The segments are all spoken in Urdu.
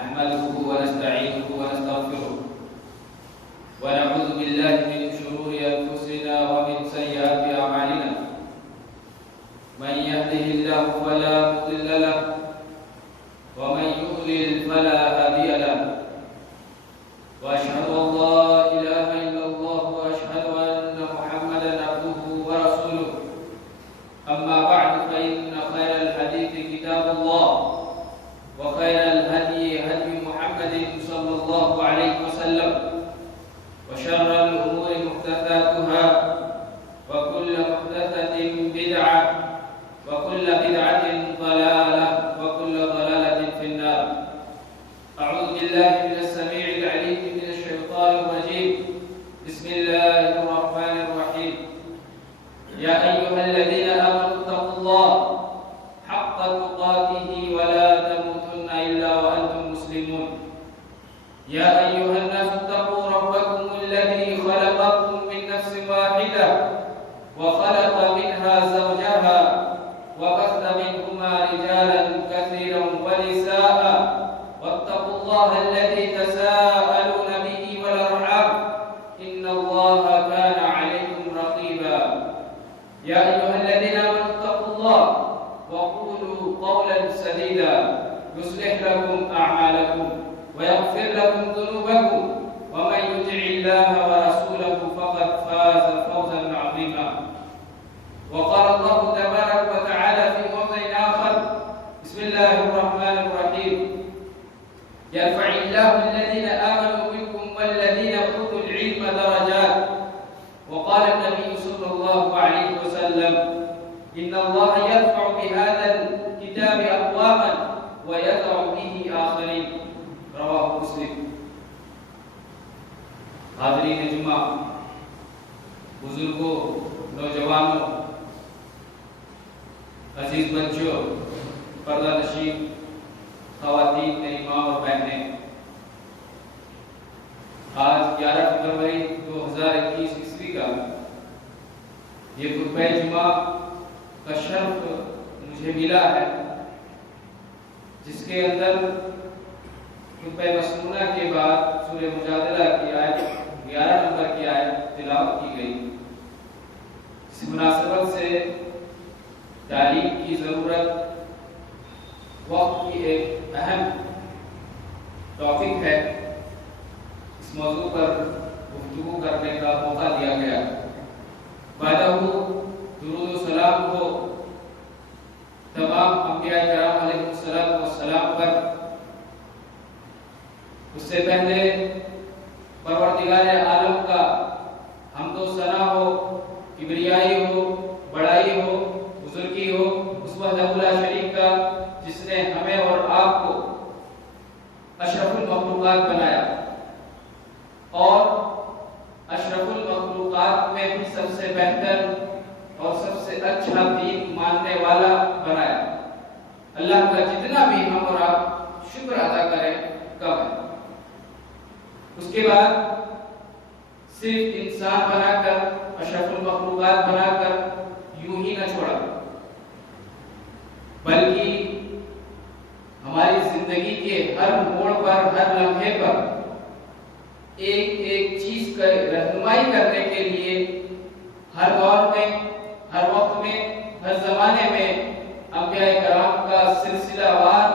نحمده ونستعينه ونستغفره ونعوذ بالله من شرور أنفسنا ومن سيئات أعمالنا من يهده الله فلا مضل له ومن يضلل فلا هادي له وأشهد أن لا إله إلا الله وأشهد أن محمدا عبده ورسوله أما بعد فإن خير الحديث كتاب الله وخير الهدي هدي محمد صلى الله عليه وسلم وشر الأمور محدثاتها وكل محدثة بدعة وكل بدعة ضلالة وكل ضلالة في النار. أعوذ بالله من السميع العليم من الشيطان الرجيم. بسم الله الرحمن الرحيم. يا أيها الذين آمنوا اتقوا الله حق تقاته ولا تموتن إلا وأنتم مسلمون. يا أيها الناس اتقوا ربكم الذي خلقكم من نفس واحدة وخلق منها زوجها وبث منهما رجالا كثيرا ونساء واتقوا الله الذي تساءلون به والأرحام إن الله كان عليكم رقيبا. يا أيها الذين آمنوا اتقوا الله وقولوا قولا سديدا يصلح لكم أعمالكم ويغفر لكم ذنوبكم ومن يطع الله ورسوله فقد فاز فوزا عظيما. وقال الله تبارك وتعالى في موضع آخر: بسم الله الرحمن الرحيم. يرفع الله الذين آمنوا منكم والذين أوتوا العلم درجات. وقال النبي صلى الله عليه وسلم: إن الله يرفع بهذا الكتاب أقواما ويضع به آخرين. رواه مسلم. حاضرین جمعہ، بزرگوں، نوجوانوں، عزیز بچوں، پردہ نشین خواتین، میری ماں اور بہنیں، آج 11 فروری 2021 عیسوی کا یہ خطبہ جمعہ کا شرف مجھے ملا ہے، جس کے اندر خطبہ مسنونہ کے بعد سورہ مجادلہ کی آیت 11 نمبر کی آیت تلاوت کی گئی۔ اس مناسبت سے تعلیم کی ضرورت وقت کی ایک اہم ٹاپک ہے، اس موضوع پر گفتگو کرنے کا موقع دیا گیا۔ بعدہ درود و سلام ہو تمام انبیاء کرام علیہ السلام پر۔ اس سے پہلے پروردگار عالم کا حمد و ثنا ہو، کبریائی ہو، بڑائی ہو، بزرگی ہو اس وحدہ لا شریک کا، جس نے ہمیں اور آپ کو اشرف المخلوقات بنایا، اور اشرف المخلوقات میں بھی سب سے بہتر اور سب سے اچھا دین ماننے والا بنایا۔ اللہ کا جتنا بھی ہم اور آپ شکر ادا کریں کم ہے۔ اس کے بعد صرف انسان بنا کر، اشرف المخلوقات بنا کر یوں ہی نہ چھوڑا، بلکہ ہماری زندگی کے ہر موڑ پر، ہر لمحے پر ایک ایک چیز کا رہنمائی کرنے کے لیے ہر دور میں، ہر وقت میں، ہر زمانے میں انبیاء کرام کا سلسلہ وار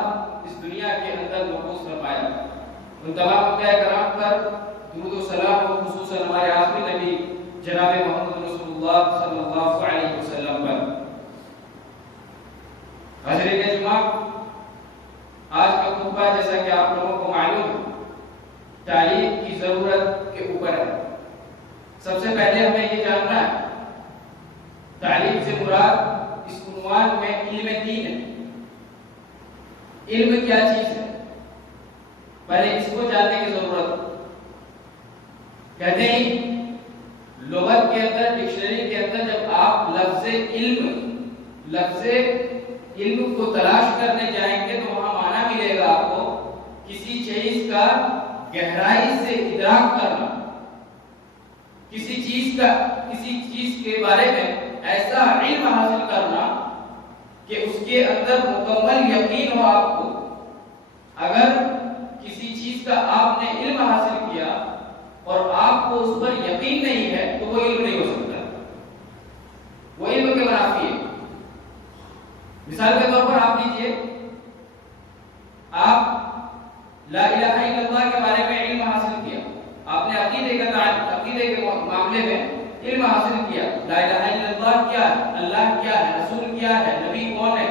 اس دنیا کے اندر مبعوث فرمایا۔ ان تمام انبیاء کرام پر درود و سلام ہو، خصوصاً ہمارے آخری نبی جناب محمد رسول اللہ صلی اللہ علیہ وسلم پر۔ حاضرین جمعہ، آج کا خطبہ جیسا کہ آپ لوگوں کو معلوم ہے تعلیم کی ضرورت کے اوپر ہے۔ سب سے پہلے ہمیں یہ جاننا ہے تعلیم سے مراد اس عنوان میں علم دین ہے۔ علم کیا چیز ہے، پہلے اس کو جاننے کی ضرورت ہے۔ کہتے ہیں لغت کے اندر، ڈکشنری کے اندر جب آپ لفظ علم کو تلاش کرنے جائیں گے تو وہاں معنی ملے گا آپ کو کسی چیز کا گہرائی سے ادراک کرنا، کسی چیز کے بارے میں ایسا علم حاصل کرنا کہ اس کے اندر مکمل یقین ہو آپ کو۔ اگر کسی چیز کا آپ نے علم حاصل کیا اور آپ کو اس پر یقین نہیں ہے تو وہ علم نہیں ہو سکتا، وہ علم کے منافی ہے۔ مثال کے طور پر آپ لیجئے، آپ لا الہ الا اللہ کے بارے میں علم حاصل کیا، آپ نے عقیدے کے معاملے میں علم حاصل کیا، لا الہ الا اللہ کیا ہے، اللہ کیا ہے، رسول کیا ہے، نبی کون ہے،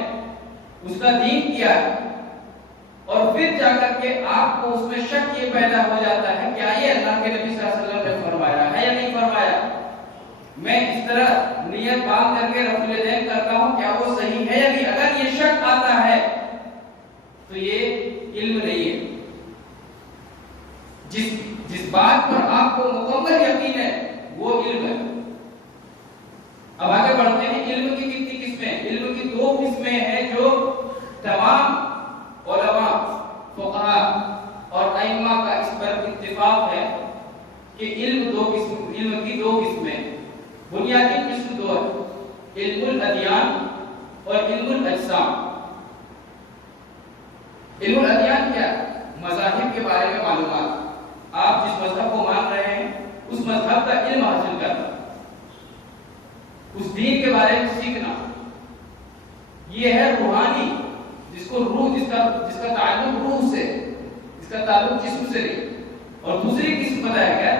اس کا دین کیا ہے، اور پھر جا کر کے آپ کو اس میں شک یہ پیدا ہو جاتا ہے کیا یہ اللہ کے نبی صلی اللہ علیہ وسلم نے فرمایا ہے یا نہیں فرمایا، میں اس طرح نیت باندھ کر کے رفع الیدین کرتا ہوں کیا وہ صحیح ہے یا نہیں، اگر یہ شک آتا ہے تو یہ علم نہیں ہے۔ جس بات پر آپ کو مکمل یقین ہے وہ علم ہے۔ اب آگے بڑھتے ہیں، علم کی کتنی قسمیں؟ علم کی 2 قسمیں ہیں جو تمام علماء، فقہاء اور ائمہ کا اس پر اتفاق ہے کہ علم کی 2 قسمیں، بنیادی قسم 2 ہے، علم الادیان اور علم الاجسام۔ علم الادیان کیا؟ مذاہب کے بارے میں معلومات، آپ جس مذہب کو مان رہے ہیں اس مذہب کا علم حاصل کرنا، اس دین کے بارے میں سیکھنا، یہ ہے روحانی، جس کو روح، جس کا تعلق روح سے، جس کا تعلق جسم سے نہیں۔ اور دوسری قسم پتہ ہے کیا؟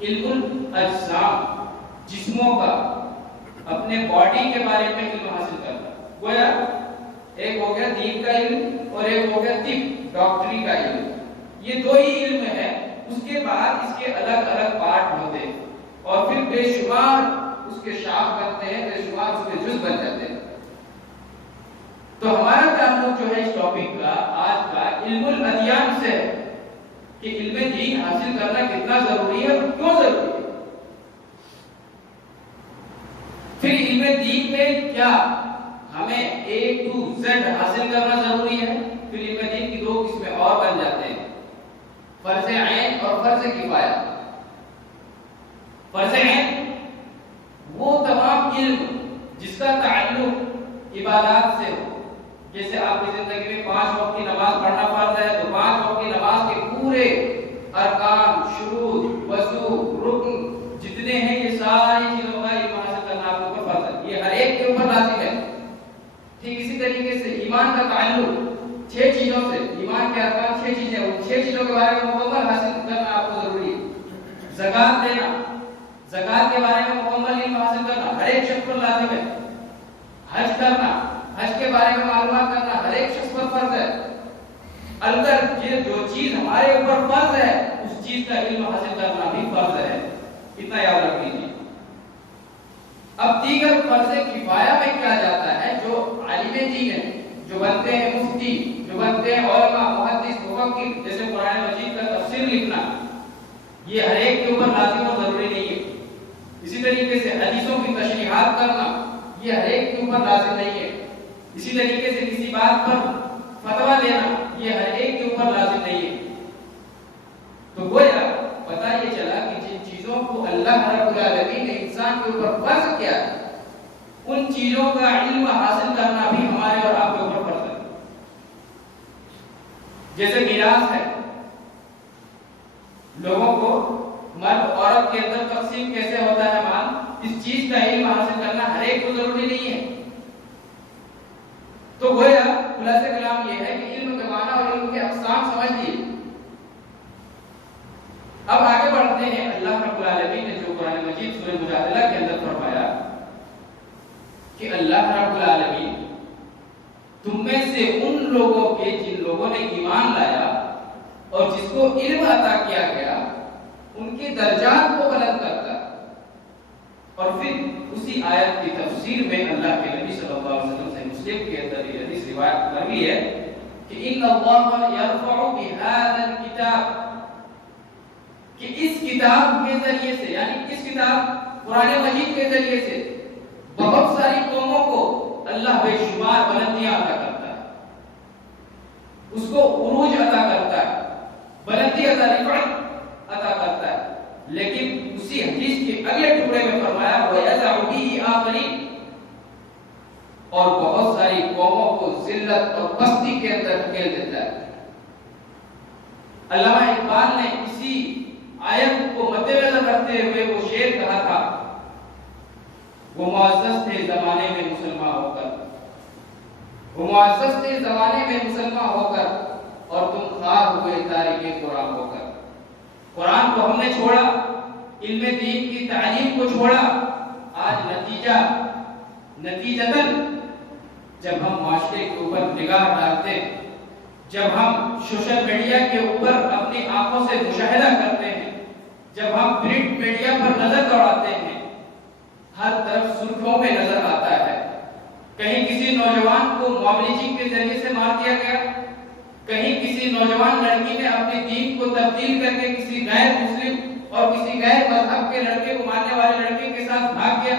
علم الاجسام، جسموں کا، اپنے باڈی کے بارے میں علم حاصل کرنا۔ گویا ایک ہو گیا دین کا علم اور ایک ہو گیا طب، ڈاکٹری کا علم، یہ 2 ہی علم ہے، اس کے بعد اس کے الگ الگ پارٹ ہوتے ہیں اور پھر بے شمار اس کے شاخ بنتے ہیں، بے شمار اس کے جز بن جاتے ہیں۔ تو ہمارا تعلق جو ہے اس ٹاپک کا آج کا علم الادیان سے ہے کہ علم دین حاصل کرنا کتنا ضروری ہے اور کیوں ضروری ہے۔ پھر علم دین میں کیا ہمیں A to Z حاصل کرنا ضروری ہے؟ پھر علم دین کی 2 قسمیں اور بن جاتے ہیں، فرض عین اور فرض کفایہ۔ فرض عین وہ تمام علم جس کا تعلق عبادات سے ہو، جیسے آپ کی زندگی میں 5 وقت کی نماز پڑھنا فرض ہے تو 5 وقت کی نماز کے پورے ارکان، شروط، وضو، رکن جتنے ہیں یہ ساری چیزوں کا علم حاصل کرنا آپ کے اوپر فرض ہے، یہ ہر ایک کے اوپر لازم ہے۔ ٹھیک اسی طریقے سے ایمان کا تعلق 6 چیزوں سے، ایمان کے ارکان 6 چیزیں، ان 6 چیزوں کے بارے میں مکمل حاصل کرنا آپ کو ضروری ہے۔ زکات دینا، زکات کے بارے میں مکمل علم حاصل کرنا ہر ایک شخص پر لازم ہے۔ حج کرنا، حج کے بارے میں معلومات کرنا ہر ایک شخص پر فرض ہے۔ اگر جو چیز ہمارے اوپر فرض ہے اس چیز کا علم حاصل کرنا بھی فرض ہے، اتنا یاد رکھ لیجیے۔ اب دیگر فرض کفایہ میں کیا جاتا ہے؟ جو عالم دین ہے، جو بنتے ہیں مفتی، جو بنتے ہیں علماء، محدث، مفکر، جیسے قرآن مجید کا تفسیر لکھنا، یہ ہر ایک کے اوپر لازم اور ضروری نہیں ہے۔ اسی طریقے سے حدیثوں کی تشریحات کرنا یہ ہر ایک کے اوپر لازم نہیں ہے۔ اسی طریقے سے کسی بات پر فتویٰ دینا یہ ہر ایک کے اوپر لازم نہیں ہے۔ تو گویا پتہ یہ چلا کہ جن چیزوں کو اللہ رب العالمین نے انسان کے اوپر فرض کیا ہے ان چیزوں کا علم حاصل کرنا بھی ہمارے اور آپ کے اوپر فرض ہے۔ جیسے میراث ہے، لوگوں کو مرد عورت کے اندر تقسیم کیسے ہوتا ہے مال، اس چیز کا علم حاصل کرنا ہر ایک کو ضروری نہیں ہے۔ تو گویا خلاصہ کلام یہ ہے کہ علم کے معنی اور علم کے اقسام سمجھ لیے۔ اب آگے بڑھتے ہیں، اللہ رب العالمین نے جو قرآن مجید سورہ مجادلہ کے اندر فرمایا کہ اللہ رب العالمین تم میں سے ان لوگوں کے جن لوگوں نے ایمان لایا اور جس کو علم عطا کیا گیا ان کے درجات کو بلند کرتا ہے۔ اور پھر اسی آیت کی تفسیر میں اللہ کے نبی صلی اللہ علیہ وسلم سے مسلم کے اندر یہ حدیث روایت مروی ہے کہ ان اللہ یرفع بهذا الكتاب، کہ اس کتاب کے ذریعے سے، یعنی اس کتاب قرآن مجید کے ذریعے سے بہت ساری قوموں کو اللہ بے شمار بلندیاں عطا کرتا ہے، اس کو عروج عطا کرتا ہے، بلندی عطا، رفعت عطا کرتا ہے۔ لیکن اسی حدیث کے اگلے ٹکڑے میں فرمایا وَيَزَعُ بِهِ آخَرِينَ، اور بہت ساری قوموں کو ذلت اور پستی کے اندر دھکیل دیتا ہے۔ علامہ اقبال نے اسی آیت کو مد نظر رکھتے ہوئے وہ شعر کہا تھا، وہ معزز تھے زمانے میں مسلمان ہو کر، وہ معزز تھے زمانے میں مسلمان ہو کر، اور تم خار ہوئے تارک قرآن ہو کر۔ قرآن کو ہم نے چھوڑا، علم دین کی تعلیم کو چھوڑا، آج نتیجتاً جب ہم معاشرے کے اوپر نگاہ ڈالتے ہیں، جب ہم سوشل میڈیا کے اوپر اپنی آنکھوں سے مشاہدہ کرتے ہیں، جب ہم پرنٹ میڈیا پر نظر دوڑاتے ہیں، ہر طرف سرخیوں میں نظر آتا ہے۔ کہیں کسی نوجوان کو موبلجنگ کے ذریعے سے مار دیا گیا، کہیں کسی نوجوان لڑکی نے اپنے دین کو تبدیل کر کے کسی غیر مسلم اور کسی غیر مذہب کے لڑکے کو ماننے والے لڑکے کے ساتھ بھاگ گیا۔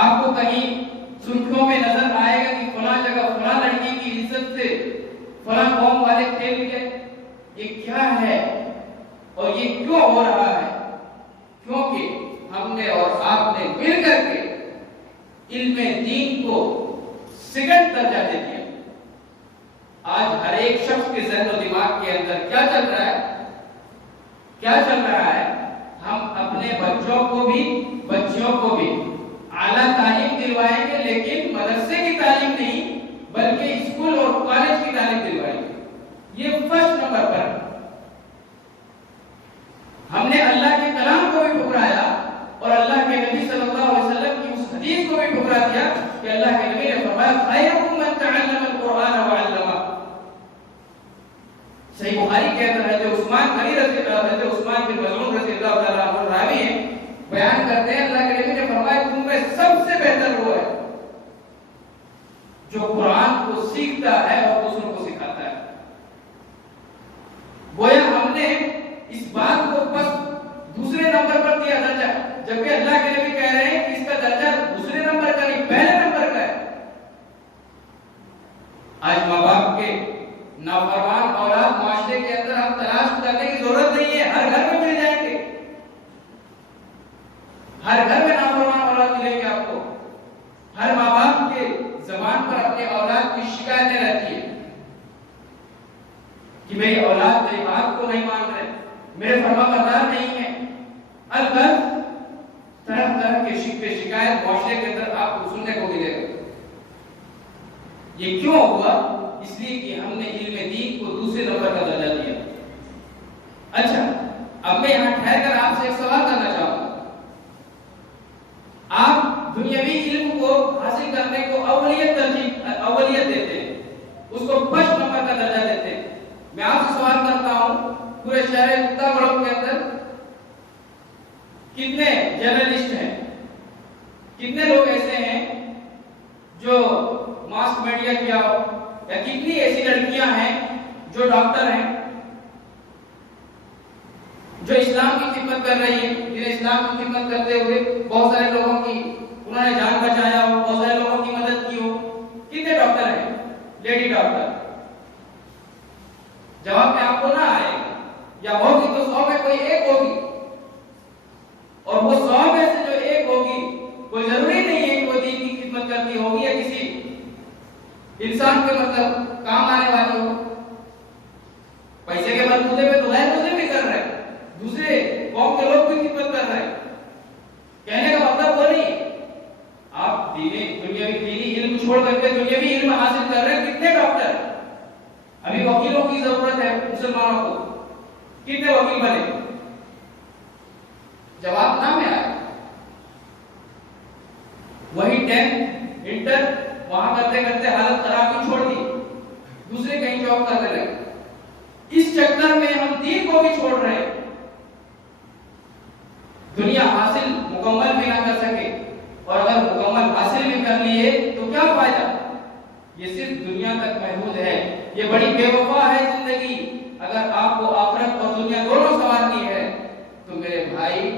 آپ کو کہیں سرخیوں میں نظر آئے گا کہ فلاں جگہ فلاں لڑکی کی عزت سے فلاں قوم والے کھیل گئے۔ یہ کیا ہے اور یہ کیوں ہو رہا ہے؟ کیونکہ ہم نے اور آپ نے مل کر کے علم دین کو سیکنڈ درجہ دے دیا۔ آج ہر ایک شخص کے ذہن و دماغ کے اندر کیا چل رہا ہے؟ ہم اپنے بچوں کو بھی بچیوں کو بھی اعلیٰ تعلیم دلوائیں گے، لیکن مدرسے کی تعلیم نہیں بلکہ اسکول اور کالج کی تعلیم دلوائیں گے۔ یہ فرسٹ نمبر پر ہم نے اللہ کے کلام کو بھی ٹھکرایا اور اللہ کے نبی صلی اللہ علیہ وسلم کی اس حدیث کو بھی ٹھکرا دیا کہ اللہ کے نبی نے فرمایا خیرکم من تعلم القرآن وعلمہ۔ صحیح بخاری کے اندر حضرت عثمان بن مظعون رضی اللہ تعالیٰ عنہ راوی ہیں، بیان کرتے ہیں اللہ کے نبی نے فرمایا تم میں سب سے بہتر وہ ہے جو قرآن کو سیکھتا ہے اور دوسروں کو سکھاتا ہے۔ گویا ہم نے اس بات کو بس دوسرے نمبر پر دیا درجہ، جبکہ اللہ کے نبی کہہ رہے ہیں کہ اس کا درجہ دوسرے نمبر کا نہیں پہلے نمبر کا ہے۔ آج ماں باپ کے نافرمان اولاد معاشرے کے اندر ہم تلاش کرنے کی ضرورت نہیں ہے، ہر گھر میں مل جائیں گے، ہر گھر میں نافرمان اولاد ملیں گے آپ کو۔ ہر ماں باپ کے زبان پر اپنے اولاد کی شکایتیں رہتی ہیں کہ میری اولاد میری بات کو نہیں مان رہے، میرے فرما بردار نہیں ہے۔ البتہ طرح طرح کے شکوے شکایت معاشرے کے اندر آپ کو سننے کو ملے گا۔ یہ کیوں ہوا؟ اس لیے کہ ہم نے علم دین کو دوسرے نمبر کا درجہ دیا۔ اچھا، اب میں یہاں ٹھہر کر آپ سے ایک سوال کرنا چاہوں گا۔ آپ دنیاوی علم کو حاصل کرنے کو اولیت دیتے ہیں، اس کو فرسٹ نمبر کا درجہ دیتے ہیں۔ میں آپ سے سوال کرتا ہوں، پورے شہر اتر بڑوں کے اندر کتنے جرنلسٹ ہیں، کتنے لوگ ایسے ہیں جو ماس میڈیا کیا ہو، یا کتنی ایسی لڑکیاں ہیں جو ڈاکٹر ہیں، جو اسلام کی خدمت کر رہی ہیں، جنہیں اسلام کی خدمت کرتے ہوئے بہت سارے لوگوں کی انہوں نے جان بچایا ہو، بہت سارے لوگوں کی مدد کی ہو۔ کتنے ڈاکٹر ہیں، لیڈی ڈاکٹر؟ جواب میں آپ کو نہ آئے گا، یا ہوگی تو 100 میں کوئی ایک ہوگی، اور وہ 100 میں سے جو ایک ہوگی کوئی ضروری نہیں ہے کہ وہ دین کی خدمت کرتی ہوگی یا کسی انسان کے مطلب کام آنے والی ہو۔ پیسے کے بلبوتے پہ تو غیر مسلم بھی کر رہے ہیں، دوسرے قوم کے لوگ بھی خدمت کر رہے ہیں۔ کہنے کا مطلب وہ نہیں آپ دینی علم چھوڑ کر کے دنیاوی علم حاصل کر رہے ہیں۔ کتنے ڈاکٹر؟ ابھی وکیلوں کی ضرورت ہے مسلمانوں کو، کتنے وکیل بنے؟ جواب نہ میں آئے۔ وہی 10th انٹر وہاں کرتے کرتے حالت خراب کی چھوڑ دی، دوسرے کہیں جاب کرنے لگے۔ اس چکر میں ہم دین کو بھی چھوڑ رہے ہیں۔ دنیا حاصل مکمل بھی نہ کر سکے، اور اگر مکمل حاصل بھی کر لیے تو کیا فائدہ؟ یہ صرف دنیا تک محدود ہے۔ یہ بڑی بے وفا ہے زندگی۔ اگر آپ کو آخرت اور دنیا دونوں سنوارنی ہے تو میرے بھائی،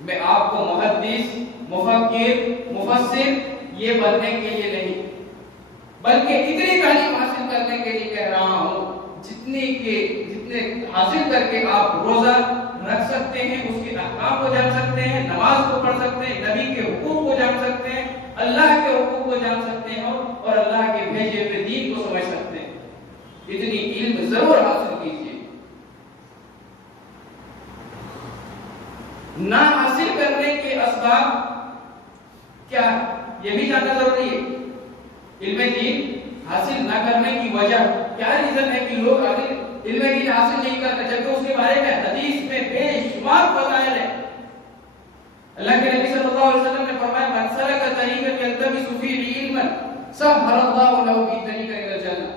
میں آپ کو محدث، مفکر، مفسر یہ بننے کے لیے نہیں، بلکہ اتنی تعلیم حاصل کرنے کے لیے کہہ رہا ہوں جتنے حاصل کر کے آپ روزہ رکھ سکتے ہیں، اس کے احکام کو جان سکتے ہیں، نماز کو پڑھ سکتے ہیں، نبی کے حقوق کو جان سکتے ہیں، اللہ کے حقوق کو جان سکتے ہیں، اور اللہ کے بھیجے ہوئے دین کو سمجھ سکتے ہیں۔ اتنی علم ضرور حاصل کیجیے. نہ حاصل کرنے کے اسباب کیا یہ بھی جاننا ضروری ہے. علم دین حاصل نہ کرنے کی وجہ کیا ریزن ہے کہ لوگ آگے علم دین حاصل نہیں کرتے، جبکہ اس کے بارے میں حدیث میں بے شمار فضائل ہیں. اللہ کے نبی صلی اللہ علیہ وسلم نے فرمایا من سلک طریقا یلتمس فیہ علما سہل اللہ لہ بہ طریقا الی الجنہ.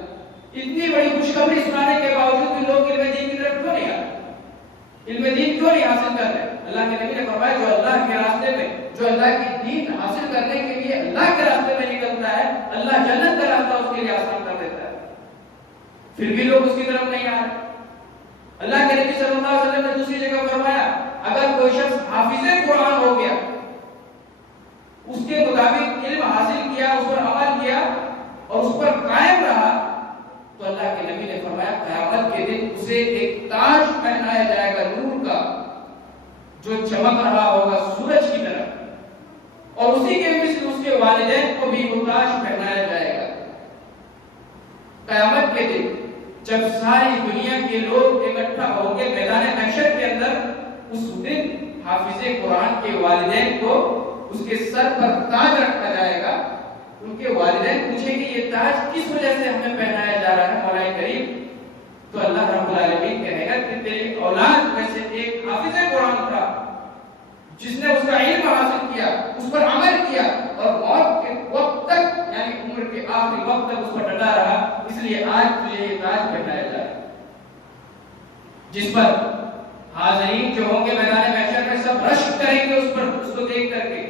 اتنی بڑی خوشخبری سنانے کے باوجود بھی لوگ علم دین کی طرف کیوں نہیں آتے؟ علم دین کیوں نہیں حاصل کر رہے؟ اللہ کے نبی نے فرمایا جو اللہ کے راستے میں، جو اللہ کی دین حاصل کرنے کے لیے اللہ کے راستے میں نکلتا ہے، اللہ جنت کا راستہ اس کے لیے آسان کر دیتا ہے. پھر بھی لوگ اس کی طرف نہیں آ رہے. اللہ کے نبی صلی اللہ علیہ وسلم نے دوسری جگہ فرمایا اگر کوئی شخص حافظ قرآن ہو گیا، اس کے مطابق علم حاصل کیا، اس پر عمل کیا اور اس پر قائم رہا، تو اللہ کے نبی نے فرمایا قیامت کے دن اسے ایک تاج پہنایا جائے گا نور کا، جو چمک رہا ہوگا سورج کی طرح، اور اسی کے مثل اس کے والدین کو بھی وہ تاج پہنایا جائے گا. قیامت کے دن جب ساری دنیا کے لوگ اکٹھا ہوں گے میدان محشر کے اندر، اس دن حافظ قرآن کے والدین کو اس کے سر پر تاج رکھا جائے گا. ان کے والدین پوچھیں گے یہ تاج کس وجہ سے ہمیں پہنایا جا رہا ہے مولا کریم؟ تو اللہ رب العالمین کہے گا کہ تیری اولاد میں سے ایک حافظ قرآن تھا جس نے اس کا علم حاصل کیا، اس پر عمل کیا اور موت کے وقت تک یعنی عمر کے آخری وقت تک اس پر ڈٹا رہا، اس لیے آج تجھے یہ تاج پہنایا جا رہا ہے. جس پر حاضرین جو ہوں گے میدان محشر میں سب رشک کریں گے اس پر، اس کو دیکھ کر کے،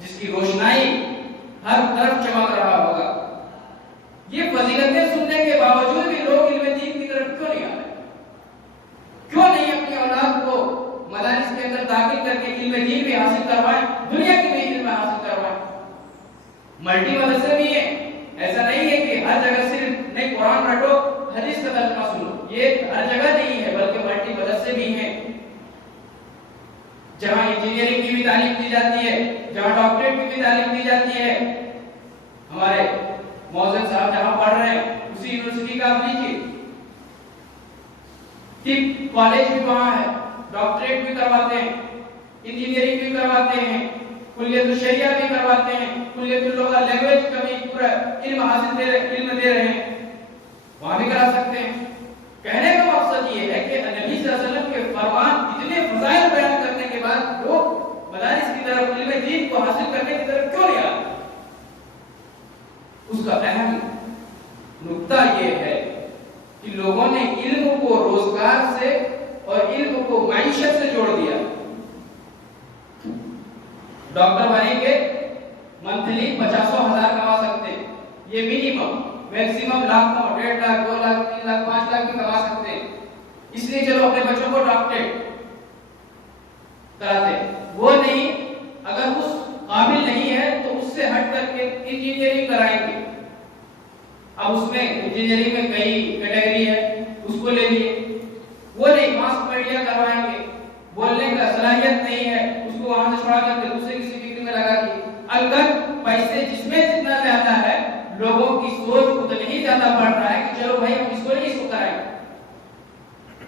جس کی روشنائی ہر طرف چمک رہا ہوگا. یہ فضیلتیں سننے کے باوجود بھی لوگ علم دین کی طرف کیوں نہیں آ رہے؟ کیوں نہیں اپنی اولاد کو مدارس کے اندر داخل کر کے علم دین بھی حاصل کروائیں، دنیا کی بھی علم حاصل کروائیں؟ ملٹی مدرسے بھی ہیں، ایسا نہیں ہے کہ ہر جگہ صرف نہیں قرآن رٹو حدیث کا ترجمہ سنو، یہ ہر جگہ نہیں ہے، بلکہ ملٹی مدرسے بھی ہیں جہاں انجینئرنگ کی بھی تعلیم دی جاتی ہے، جہاں ڈاکٹریٹ کی بھی تعلیم دی جاتی ہے. ہمارے موزن صاحب جہاں پڑھ رہے ہیں اسی یونیورسٹی کا آپ لیجیے، طب کالج بھی وہاں ہے، ڈاکٹریٹ بھی کرواتے ہیں، انجینئرنگ بھی کرواتے ہیں، کلیت الشریعہ بھی کرواتے ہیں، کلیت اللغہ لینگویج کا بھی پورا علم حاصل علم دے رہے ہیں، وہاں بھی کرا سکتے ہیں. کہنے کا مقصد یہ ہے کہ نبی صلی اللہ علیہ وسلم کے فرمان اتنے فضائل بیان کرنے کے بعد لوگ مدارس کی طرف علم دین کو حاصل کرنے کی طرف کیوں نہیں آتے؟ اس کا اہم نقطہ یہ ہے کہ لوگوں نے علم کو روزگار سے اور علم کو معیشت سے جوڑ دیا. ڈاکٹر بنیں گے منتھلی 50,000 کما سکتے ہیں، یہ منیمم، میکسیمم لاکھوں، 1.5 لاکھ 2 لاکھ 3 لاکھ 5 لاکھ بھی کما سکتے ہیں. اس لیے چلو اپنے بچوں کو ڈاکٹریٹ کراتے. وہ نہیں، اگر اس قابل نہیں ہے تو اس سے ہٹ کر کے انجینئرنگ کرائیں گے. اب اس میں انجینئرنگ میں کئی کیٹیگری ہے، اس کو لے لیے. وہ نہیں، ماس میڈیا کروائیں گے، بولنے کا صلاحیت نہیں ہے، اس کو وہاں سے چھوڑا کر کے دوسرے کسی ڈگری میں لگا دیے. اگر پیسے جس میں جتنا زیادہ ہے، لوگوں کی سوچ اتنی ہی زیادہ بڑھ رہا ہے کہ چلو بھائی ہم اس کو نہیں، اس کو کرائیں.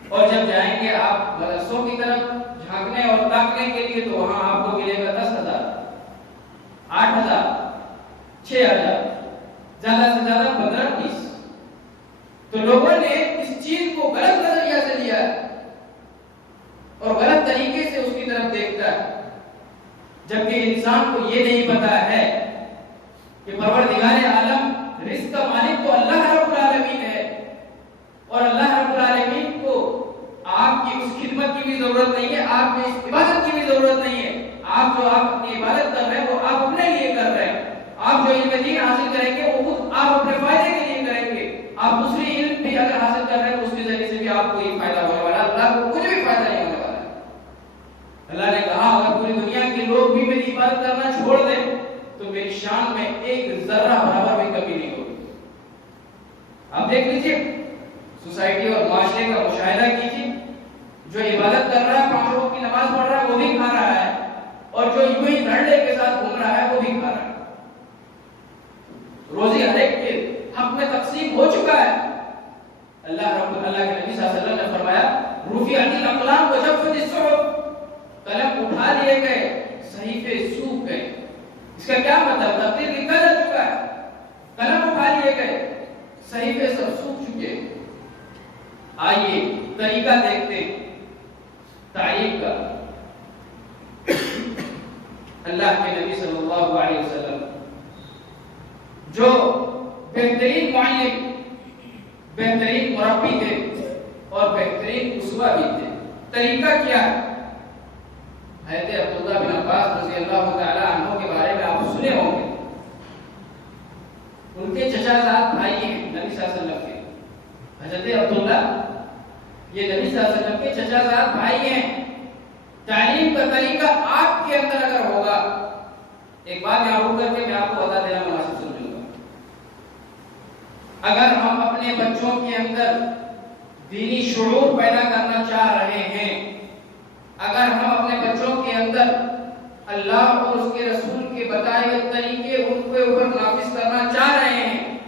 اور جب جائیں گے آپ مدرسوں کی طرف جھانکنے اور تاکنے کے لیے تو وہاں آپ کو ملے گا 10,000 8,000 6,000 زیادہ سے زیادہ 15-20. تو لوگوں نے اس چیز کو غلط نظریہ سے لیا اور غلط طریقے سے اس کی طرف دیکھتا ہے، جبکہ انسان کو یہ نہیں پتا ہے کہ پروردگار عالم رزق کا مالک تو اللہ رب العالمین ہے، اور اللہ رب العالمین کو آپ کی اس خدمت کی بھی ضرورت نہیں ہے، آپ کی اس عبادت کی بھی ضرورت نہیں ہے. آپ جو آپ اپنی عبادت کر رہے ہیں وہ آپ اپنے لیے کر رہے ہیں. آپ جو علم دین حاصل کریں گے وہ خود آپ اپنے فائدے کے لیے کریں گے. آپ دوسری علم بھی اگر حاصل کر رہے ہیں تو اس کے ذریعے سے بھی آپ کو یہ فائدہ ہونے والا ہے، اللہ کو کچھ بھی فائدہ نہیں ہونے والا ہے. اللہ نے کہا اگر پوری دنیا کے لوگ بھی میری عبادت کرنا چھوڑ دیں تو میری شان میں ایک ذرہ برابر بھی کمی نہیں ہوگی. آپ دیکھ لیجیے سوسائٹی اور معاشرے کا مشاہدہ کیجیے، جو عبادت کر رہا ہے، 5 وقت کی نماز پڑھ رہا ہے وہ بھی کھا رہا ہے، اور جو یوں ہی رنڈے کے ساتھ گھوم رہا ہے وہ بھی کھا رہا ہے. روزی ہر ایک کے حق میں تقسیم ہو چکا ہے، اللہ کے نبی صلی اللہ علیہ وسلم نے فرمایا رفعت الاقلام وجفت الصحف، قلم اٹھا لیے گئے، صحیفے سوکھ گئے۔ اس کا کیا مطلب؟ تقدیر لکھا جا چکا ہے، قلم اٹھا لیے گئے، صحیفے سب سوکھ چکے۔ آئیے طریقہ دیکھتے ہیں تعریف کا۔ اللہ کے نبی صلی اللہ علیہ وسلم جو بہترین معلم، بہترین مربی تھے اور بہترین اسوہ بھی تھے، طریقہ کیا ہے؟ حضرت عبداللہ بن عباس رضی اللہ تعالی عنہ کے بارے میں آپ سنے ہوں گے، ان کے چچا زاد بھائی ہیں نبی صلی اللہ علیہ وسلم کے۔ حضرت عبداللہ یہ نبی صلی اللہ علیہ وسلم کے چچا زاد بھائی ہیں۔ تعلیم کا طریقہ آپ کے اندر اگر ہوگا، ایک بات یہاں رک کر کے میں آپ کو بتا دینا مناسب سمجھوں گا، اگر ہم اپنے بچوں کے اندر دینی شعور پیدا کرنا چاہ رہے ہیں، اگر ہم اپنے بچوں کے اندر اللہ اور اس کے رسول کے بتائے ہوئے طریقے ان کے اوپر نافذ کرنا چاہ رہے ہیں،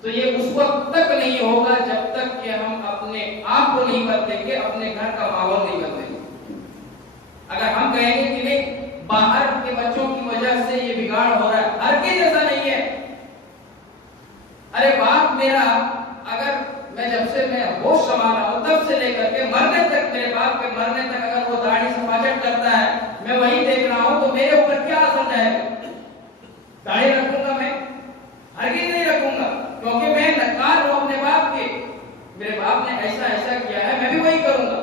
تو یہ اس وقت تک نہیں ہوگا جب تک کہ ہم اپنے آپ کو نہیں بدلیں گے، اپنے گھر کا ماحول نہیں بدلیں گے۔ اگر ہم کہیں گے کہ نہیں باہر کے بچوں کی وجہ سے یہ بگاڑ ہو رہا ہے، ہرگز ایسا نہیں ہے۔ ارے باپ میرا، اگر میں جب سے میں ہوش سنبھالا ہوں تب سے لے کر کے مرنے تک، میرے باپ کے مرنے تک اگر وہ داڑھی سفاجت کرتا ہے، میں وہی دیکھ رہا ہوں، تو میرے اوپر کیا اثر جائے گا؟ داڑھی رکھوں گا میں؟ ہرگز نہیں رکھوں گا، کیونکہ میں نکال ہوں اپنے باپ کے۔ میرے باپ نے ایسا ایسا کیا ہے، میں بھی وہی کروں گا۔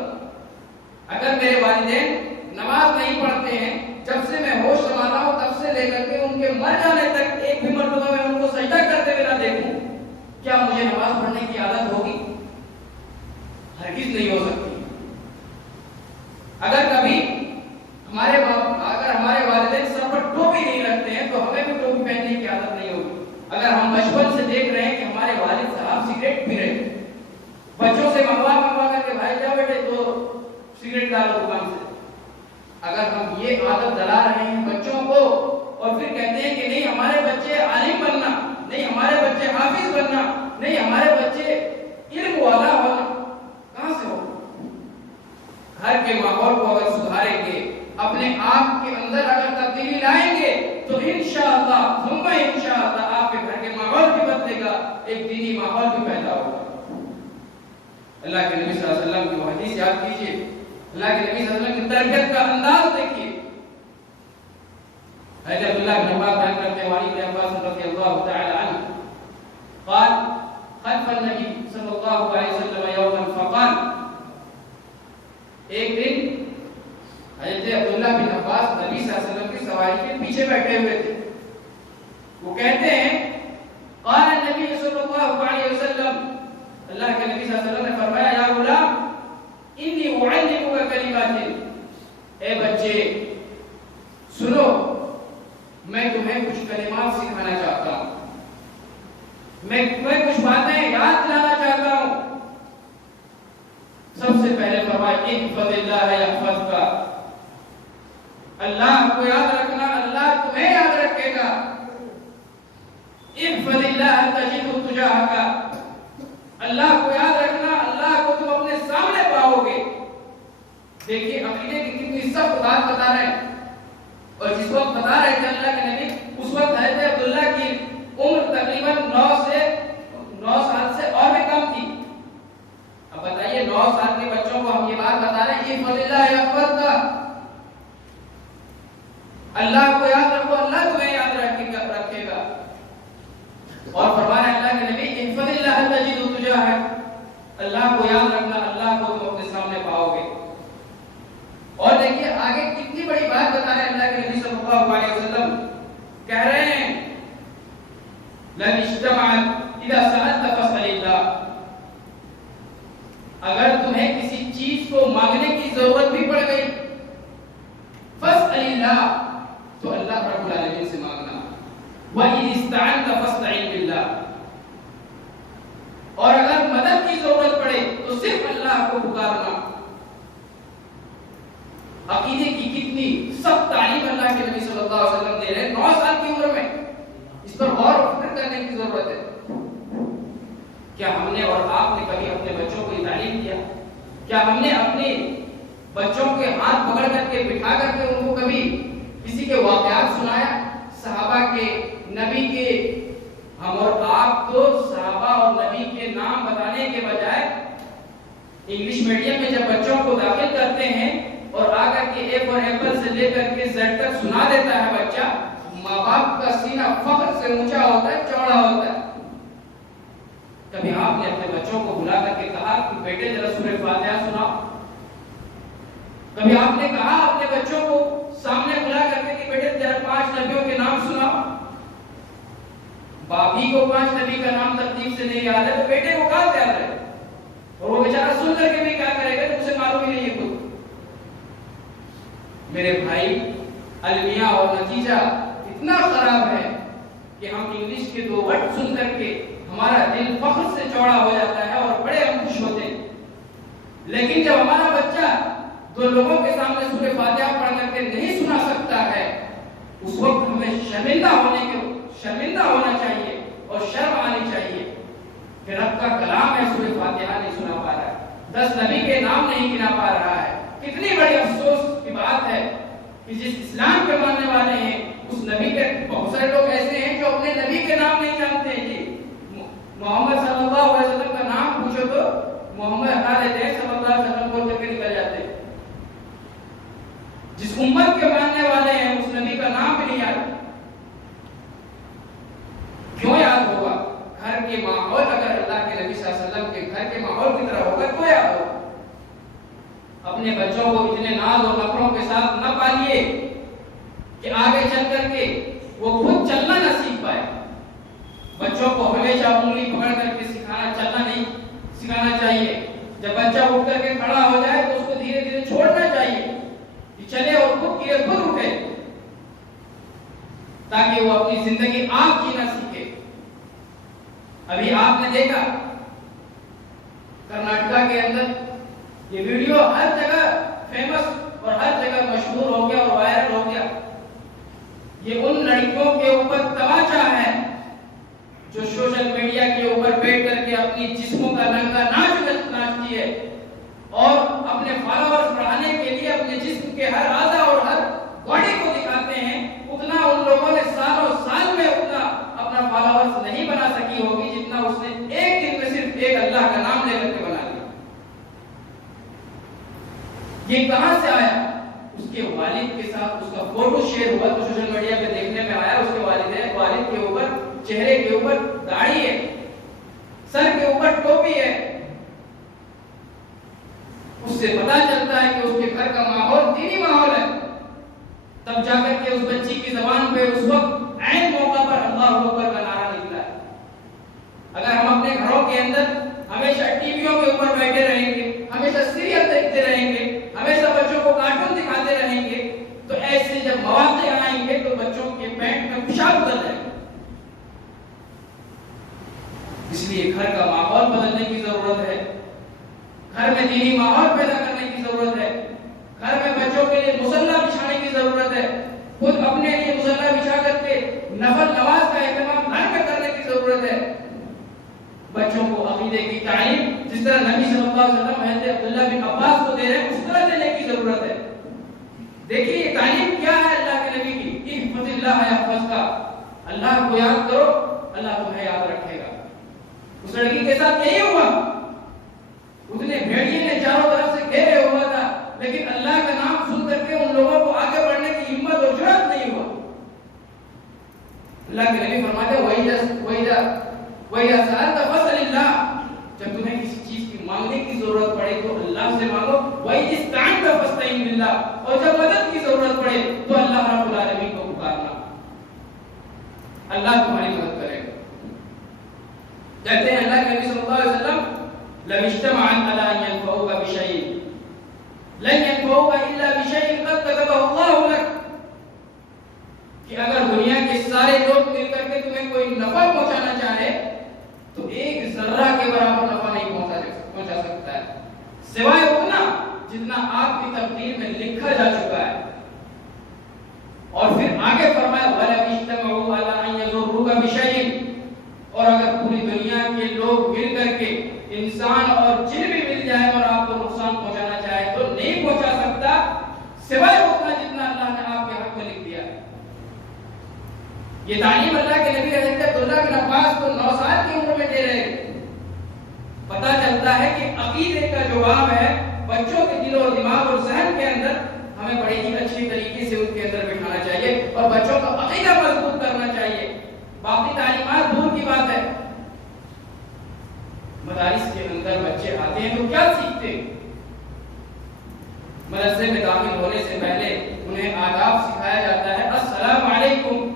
اگر میرے والدین نماز نہیں پڑھتے ہیں، جب سے میں ہوش سنبھالا ہوں تب سے لے کر کے ان کے مر جانے تک ایک بھی مرتبہ میں ان کو سجدہ کرتے ہوئے نہ دیکھوں، کیا مجھے نماز پڑھنے کی عادت ہوگی؟ ہرگز نہیں ہو سکتی۔ اگر کبھی ہمارے والدین سر پر ٹوپی نہیں رکھتے ہیں تو ہمیں بھی ٹوپی پہننے کی عادت نہیں ہوگی۔ اگر ہم بچپن سے دیکھ رہے ہیں کہ ہمارے والد صاحب سگریٹ پی رہے ہیں، بچوں سے منگوا کر کے بھائی جاؤ بیٹے تو سگریٹ ڈالو دکان سے، اگر ہم یہ عادت ڈلا رہے ہیں بچوں کو اور پھر کہتے ہیں کہ نہیں ہمارے بچے عالم بننا، نہیں ہمارے بچے حافظ بننا، نہیں ہمارے بچے علم والا ہونا، کہاں سے ہوگا؟ گھر کے ماحول کو اگر سدھاریں گے، اپنے آپ کے اندر اگر تبدیلی لائیں گے تو انشاءاللہ ثم انشاءاللہ آپ کے گھر کے ماحول بھی بدلے گا، ایک دینی ماحول بھی پیدا ہوگا۔ اللہ کے نبی صلی اللہ علیہ وسلم کی حدیث یاد کیجئے، اللہ کے نبی صلی اللہ علیہ وسلم کی تربیت کا انداز دیکھیے۔ حضرت عبداللہ بن عباس بیان کرتے ہیں، والد عباس رضی اللہ تعالی عنہ قال خلف النبی صلی اللہ علیہ وسلم یوما فقال، ایک دن حضرت عبداللہ بن عباس نبی صلی اللہ علیہ وسلم کی سواری کے پیچھے بیٹھے ہوئے تھے، وہ کہتے ہیں قال النبی صلی اللہ علیہ وسلم، اللہ کے نبی صلی اللہ علیہ وسلم نے فرمایا یا غلام انی اعلمک کلمات، اے بچے سنو میں تمہیں کچھ کلمات سکھانا چاہتا ہوں، میں تمہیں کچھ باتیں یاد دلانا چاہتا ہوں۔ سب سے پہلے فرمایا احفظ اللہ یحفظک، اللہ کو یاد رکھنا، اللہ تمہیں یاد رکھے گا۔ احفظ اللہ تجدہ تجاہک، اللہ کو یاد رکھنا، اللہ کو تم اپنے سامنے پاؤ گے۔ دیکھیے عقیدے کی کتنی سخت بات بتا رہے ہیں، اور جس وقت بتا رہے تھے اللہ کے نبی، اس وقت حضرت عبداللہ کی عمر تقریباً 9 سال سے اور بھی کم تھی۔ اب بتائیے 9 سال کے بچوں کو ہم یہ بات بتا رہے ہیں احفظ اللہ یحفظک، اللہ کو یاد رکھو، اللہ تمہیں یاد رکھے گا۔ اور فرمایا اللہ کے نبی احفظ اللہ تجدہ تجاہک، اللہ کو یاد رکھنا، اللہ کو تم اپنے سامنے پاؤ گے۔ اور دیکھیے آگے کتنی بڑی بات بتا رہے ہیں اللہ کے نبی صلی اللہ علیہ وسلم، کہہ رہے ہیں لن اجتمعت اذا سألت فاسأل اللہ، اگر تمہیں کسی چیز کو مانگنے کی ضرورت بھی پڑ گئی فاسأل اللہ، تو اللہ رب العالمین سے مانگنا۔ وَإِذِ اسْتَعَنْتَ فَاسْتَعِنْ بِاللَّهِ، اور اگر مدد کی ضرورت پڑے تو صرف اللہ کو پکارنا۔ عقیدے کی کتنی سخت تعلیم اللہ کے نبی صلی اللہ علیہ وسلم دے رہے ہیں 9 سال کی عمر میں، اس پر غور و فکر کرنے کی ضرورت ہے۔ کیا ہم نے اور آپ نے کبھی اپنے بچوں کو یہ تعلیم دیا؟ کیا ہم نے اپنے بچوں کے ہاتھ پکڑ کر کے بٹھا کر کے ان کو کبھی کسی کے واقعات سنایا؟ صحابہ کے، نبی کے؟ ہم اور آپ تو صحابہ اور نبی کے نام بتانے کے بجائے انگلش میڈیم میں جب بچوں کو داخل کرتے ہیں اور آ کر کے اے فار ایپل سے لے کر کے زیڈ تک سنا دیتا ہے بچہ، ماں باپ کا سینہ فخر سے اونچا ہوتا ہے، چوڑا ہوتا ہے۔ کبھی آپ نے اپنے بچوں کو بلا کر کے کہا کہ بیٹے ذرا سورہ فاتحہ سناؤ؟ کبھی آپ نے کہا اپنے بچوں کو سامنے بلا کر کے کہ بیٹے ذرا 5 نبیوں کے نام سناؤ؟ باپ ہی کو 5 نبی کا نام ترتیب سے نہیں یاد ہے تو بیٹے کو کہاں سے یاد ہے؟ اور وہ بیچارہ سن کر کے بھی کیا کرے گا تو اسے معلوم ہی نہیں ہے خود۔ میرے بھائی، المیہ اور نتیجہ اتنا خراب ہے کہ ہم انگلش کے 2 ورڈ سن کر کے ہمارا دل فخر سے چوڑا ہو جاتا ہے اور بڑے ہم خوش ہوتے ہیں، لیکن جب ہمارا بچہ 2 لوگوں کے سامنے سورہ فاتحہ پڑھ کر کے نہیں سنا سکتا ہے، اس وقت ہمیں شرمندہ ہونا چاہیے اور شرم آنی چاہیے کہ رب کا کلام ہے، سورہ فاتحہ نہیں سنا پا رہا ہے، 10 نبی کے نام نہیں گنا پا رہا ہے۔ کتنی بڑی افسوس کی بات ہے کہ جس اسلام کے ماننے والے ہیں اس نبی کے بہت سارے لوگ ایسے ہیں جو اپنے نبی کے نام نہیں جانتے ہیں۔ جی محمد صلی اللہ علیہ وسلم کا نام پوچھو تو محمد ہٹا لیتے ہیں، صلی اللہ علیہ وسلم بول کر کے نکل جاتے ہیں۔ جس امت کے ماننے والے ہیں اس نبی کا نام بھی نہیں یاد۔ کیوں یاد ہوگا؟ گھر کے ماحول اگر اللہ کے نبی صلی اللہ علیہ وسلم کے گھر کے ماحول کی طرح ہوگا تو یاد ہوگا۔ اپنے بچوں کو اتنے ناز اور نخروں کے ساتھ نہ پالیے کہ آگے چل کر کے وہ خود چلنا نہ سیکھ پائے۔ بچوں کو ہمیشہ انگلی پکڑ کر کے چلنا نہیں سکھانا چاہیے۔ جب بچہ اٹھ کر کے کھڑا ہو جائے تو اس کو دھیرے دھیرے چھوڑنا چاہیے کہ چلے اور خود گرے خود اٹھے، تاکہ وہ اپنی زندگی آپ جینا سیکھے۔ ابھی آپ نے دیکھا کرناٹکا کے اندر یہ ویڈیو ہر جگہ فیمس اور ہر جگہ مشہور ہو گیا اور وائرل ہو گیا۔ یہ ان لڑکیوں کے اوپر تماشا ہے جو سوشل میڈیا کے اوپر بیٹھ کر کے اپنی جسموں کا ننگا ناچ ناچتی ہے اور اپنے فالوورز بڑھانے کے لیے اپنے جسم کے ہر اعضاء اور ہر باڈی کو دکھاتے ہیں۔ اتنا ان لوگوں نے سالوں سال میں اتنا اپنا فالوورز نہیں بنا سکی ہوگی جتنا اس نے ایک دن میں صرف ایک اللہ کا نام لے کر کے بنا لیا۔ یہ کہاں سے آیا؟ اس کے والد کے ساتھ اس کا فوٹو شیئر ہوا تو سوشل میڈیا پہ دیکھنے میں آیا۔ اس کے والد کے اوپر چہرے کے اوپر داڑھی ہے، سر کے اوپر ٹوپی ہے۔ اس سے پتا چلتا ہے کہ اس کے گھر کا ماحول دینی ماحول ہے۔ تب جا کر کے اس بچی کی زبان پہ اس وقت عین موقع پر اللہ اکبر کا نعرہ نکلا ہے۔ اگر ہم اپنے گھروں کے اندر ہمیشہ ٹی ویوں کے اوپر بیٹھے رہیں گے، ہمیشہ سیریل دیکھتے رہیں گے، ہمیشہ بچوں کو کارٹون دکھاتے رہیں گے، تو ایسے جب مواقع آئیں گے تو بچوں کے پیٹ میں پیشاب اتر جائے گا۔ اس لیے گھر کا ماحول بدلنے کی ضرورت ہے، گھر میں دینی ماحول پیدا کرنے کی ضرورت ہے، گھر میں بچوں کے لیے مصلی بچھانے کی ضرورت ہے، خود اپنے لیے مصلی بچھا کر کے نفل نماز کا اہتمام گھر میں کرنے کی ضرورت ہے۔ بچوں کو عقیدے کی تعلیم جس طرح نبی صلی اللہ علیہ وسلم حضرت عبداللہ بن عباس کو دے رہے ہیں اس طرح دینے کی ضرورت ہے۔ دیکھیے یہ تعلیم کیا ہے اللہ کے نبی کی، احفظ اللہ یحفظ کا، اللہ کو یاد کرو اللہ تمہیں یاد رکھے گا۔ اس لڑکی کے ساتھ یہی ہوا، اتنے بھیڑیے نے چاروں طرف سے گھیرے ہوا تھا، لیکن اللہ کا نام سن کر کے ان لوگوں کو آگے بڑھنے کی ہمت اور جرأت نہیں ہوا۔ اللہ کے نبی فرماتے وَإِذَا سَأَلْتَ فَاسْأَلِ اللَّهَ، جب تمہیں کسی چیز کی مانگنے کی ضرورت پڑے تو اللہ سے مانگو، وَإِذَا اسْتَعَنْتَ فَاسْتَعِنْ بِاللَّهِ، اور جب مدد کی ضرورت پڑے تو اللہ رب العالمین کو پکارنا، اللہ تمہاری مدد کرے گا۔ کہتے ہیں اللہ کے نبی صلی اللہ علیہ وسلم لَوِ اجْتَمَعُوا عَلَىٰ أَن يَنفَعُوكَ بِشَيْءٍ لَّن يَنفَعُوكَ إِلَّا بِشَيْءٍ قَدْ كَتَبَهُ اللَّهُ لَكَ، کہ اگر دنیا کے سارے لوگ مل کر کے تمہیں کوئی نفع پہنچانا چاہے تو ایک ذرہ کے برابر نفع نہیں پہنچا سکتا ہے، سوائے اتنا جتنا آپ کی تقدیر میں لکھا جا چکا ہے۔ اور پھر آگے فرمایا وَلَوِ اجْتَمَعُوا عَلَىٰ أَن يَضُرُّوكَ بِشَيْءٍ، اور اگر پوری دنیا کے لوگ مل کر انسان اور جن بھی مل جائے اور آپ کو نقصان پہنچانا چاہے تو نہیں پہنچا سکتا سوائے اتنا جتنا اللہ نے آپ کے حق میں لکھ دیا ہے۔ یہ تعلیم اللہ کے نبی حضرت عبداللہ بن عباس کو 9 سال کی عمر میں دے رہے ہیں۔ پتہ چلتا ہے کہ عقیدے کا جواب ہے بچوں کے دل اور دماغ اور ذہن کے اندر ہمیں بڑی ہی اچھی طریقے سے ان کے اندر بٹھانا چاہیے اور بچوں کا عقیدہ مضبوط کرنا چاہیے۔ باقی تعلیمات دور کی بات ہے، مدارس کے اندر بچے آتے ہیں تو کیا سیکھتے ہیں؟ مدرسے میں داخل ہونے سے پہلے انہیں آداب سکھایا جاتا ہے، السلام علیکم۔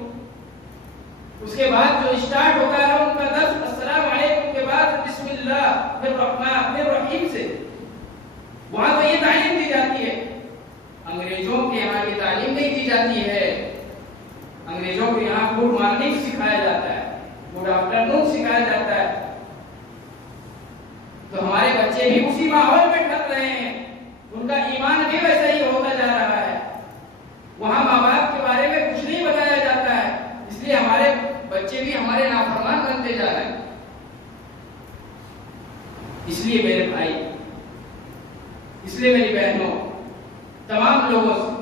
اس کے بعد جو اسٹارٹ ہوتا ہے ان کا درس السلام علیکم کے بعد بسم اللہ الرحمن الرحیم سے، وہاں تو یہ تعلیم دی جاتی ہے۔ انگریزوں کے یہاں یہ تعلیم نہیں دی جاتی ہے۔ انگریزوں کے یہاں گڈ مارننگ سکھایا جاتا ہے، گڈ آفٹرنون سکھایا جاتا ہے۔ تو ہمارے بچے بھی اسی ماحول میں ڈھل رہے ہیں، ان کا ایمان بھی ویسا ہی ہوتا جا رہا ہے۔ وہاں ماں باپ کے بارے میں کچھ نہیں بتایا جاتا ہے، اس لیے ہمارے بچے بھی ہمارے نافرمان بنتے جا رہے ہیں۔ اس لیے میرے بھائی، اس لیے میری بہنوں، تمام لوگوں سے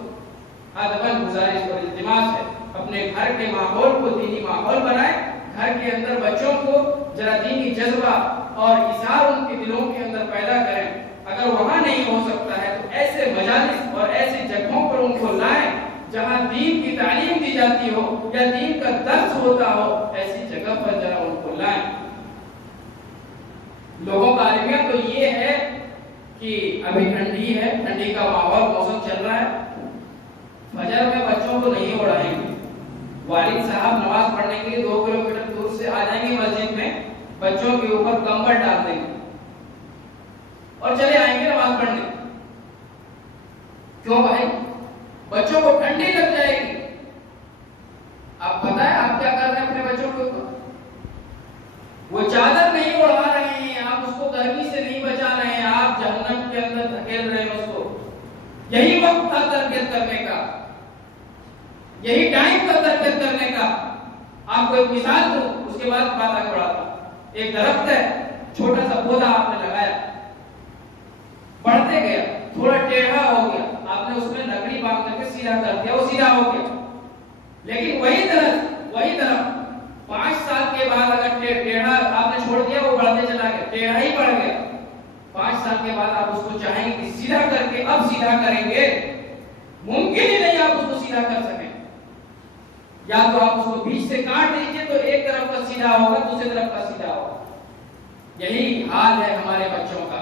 ادباً گزارش اور التماس ہے اپنے گھر کے ماحول کو دینی ماحول بنائیں۔ گھر کے اندر بچوں کو ذرا دینی جذبہ اور اظہار ان کے دلوں کے اندر پیدا کریں۔ اگر وہاں نہیں ہو سکتا ہے تو ایسے مجالس اور ایسی جگہوں پر ان کو لائیں جہاں دین کی تعلیم دی جاتی ہو یا دین کا درس ہوتا ہو، ایسی جگہ پر ذرا ان کو لائیں۔ لوگوں کا المیہ تو یہ ہے کہ ابھی ٹھنڈی ہے، ٹھنڈی کا ماحول، موسم چل رہا ہے، فجر میں بچوں کو نہیں اڑائیں گے۔ والد صاحب نماز پڑھنے کے لیے 2 کلومیٹر دور سے آ جائیں گے مسجد میں، بچوں کے اوپر کمبل ڈال دیں گے اور چلے آئیں گے نماز پڑھنے۔ کیوں بھائی؟ بچوں کو ٹھنڈی لگ جائے گی۔ آپ پتہ ہے آپ کیا کر رہے ہیں اپنے بچوں کے اوپر؟ وہ چادر نہیں اڑا رہے ہیں، آپ اس کو گرمی سے نہیں بچا رہے ہیں، آپ جہنم کے اندر دھکیل رہے ہیں اس کو۔ یہی وقت تھا تربیت کرنے کا، یہی ٹائم تھا تربیت کرنے کا۔ آپ کو ایک مثال دوں، اس کے بعد بات آگے بڑھاتا۔ ایک درخت ہے، چھوٹا سا پودا آپ نے لگایا، بڑھتے گیا، تھوڑا ٹیڑھا ہو گیا، آپ نے اس میں لکڑی باندھ کر کے سیدھا کر دیا، وہ سیدھا ہو گیا۔ لیکن وہی درخت 5 سال کے بعد اگر ٹیڑھا آپ نے چھوڑ دیا، وہ بڑھتے چلا گیا، ٹیڑھا ہی بڑھ گیا۔ 5 سال کے بعد آپ اس کو چاہیں گے سیدھا کر کے اب سیدھا کریں گے، ممکن ہی نہیں آپ اس کو سیدھا کر سکیں۔ یا تو آپ اس کو بیچ سے کاٹ دیجئے تو ایک طرف کا سیدھا ہوگا، دوسری طرف کا سیدھا ہوگا۔ یہی حال ہے ہمارے بچوں کا۔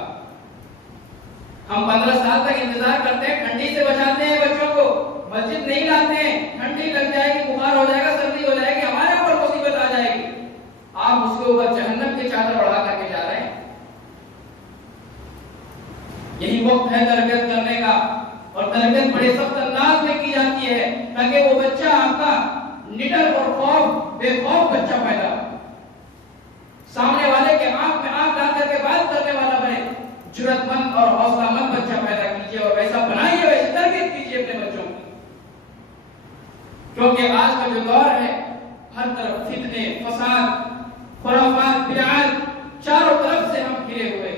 ہم 15 سال تک انتظار کرتے ہیں، ٹھنڈی سے بچاتے ہیں بچوں کو، مسجد نہیں لاتے ہیں، ٹھنڈی لگ جائے گی، بخار ہو جائے گا، سردی ہو جائے گی، ہمارے اوپر مصیبت آ جائے گی، آپ اس کے اوپر جہنم کی چادر اڑا کر کے جا رہے ہیں۔ یہی وقت ہے تربیت کرنے کا، اور تربیت بڑے سخت انداز میں کی جاتی ہے تاکہ وہ بچہ آپ کا نڈر اور بے خوف بچہ پیدا ہو، سامنے والے کے آنکھ میں آنکھ ڈال کر کے بات کرنے والا بنے، جرأت مند اور حوصلہ مند بچہ پیدا کیجیے اور ویسا بنائیے، ویسی تربیت کیجیے اپنے بچوں کی۔ کیونکہ آج کا جو دور ہے، ہر طرف فتنے، فساد، خرافات، بدعات، چاروں طرف سے ہم گھرے ہوئے۔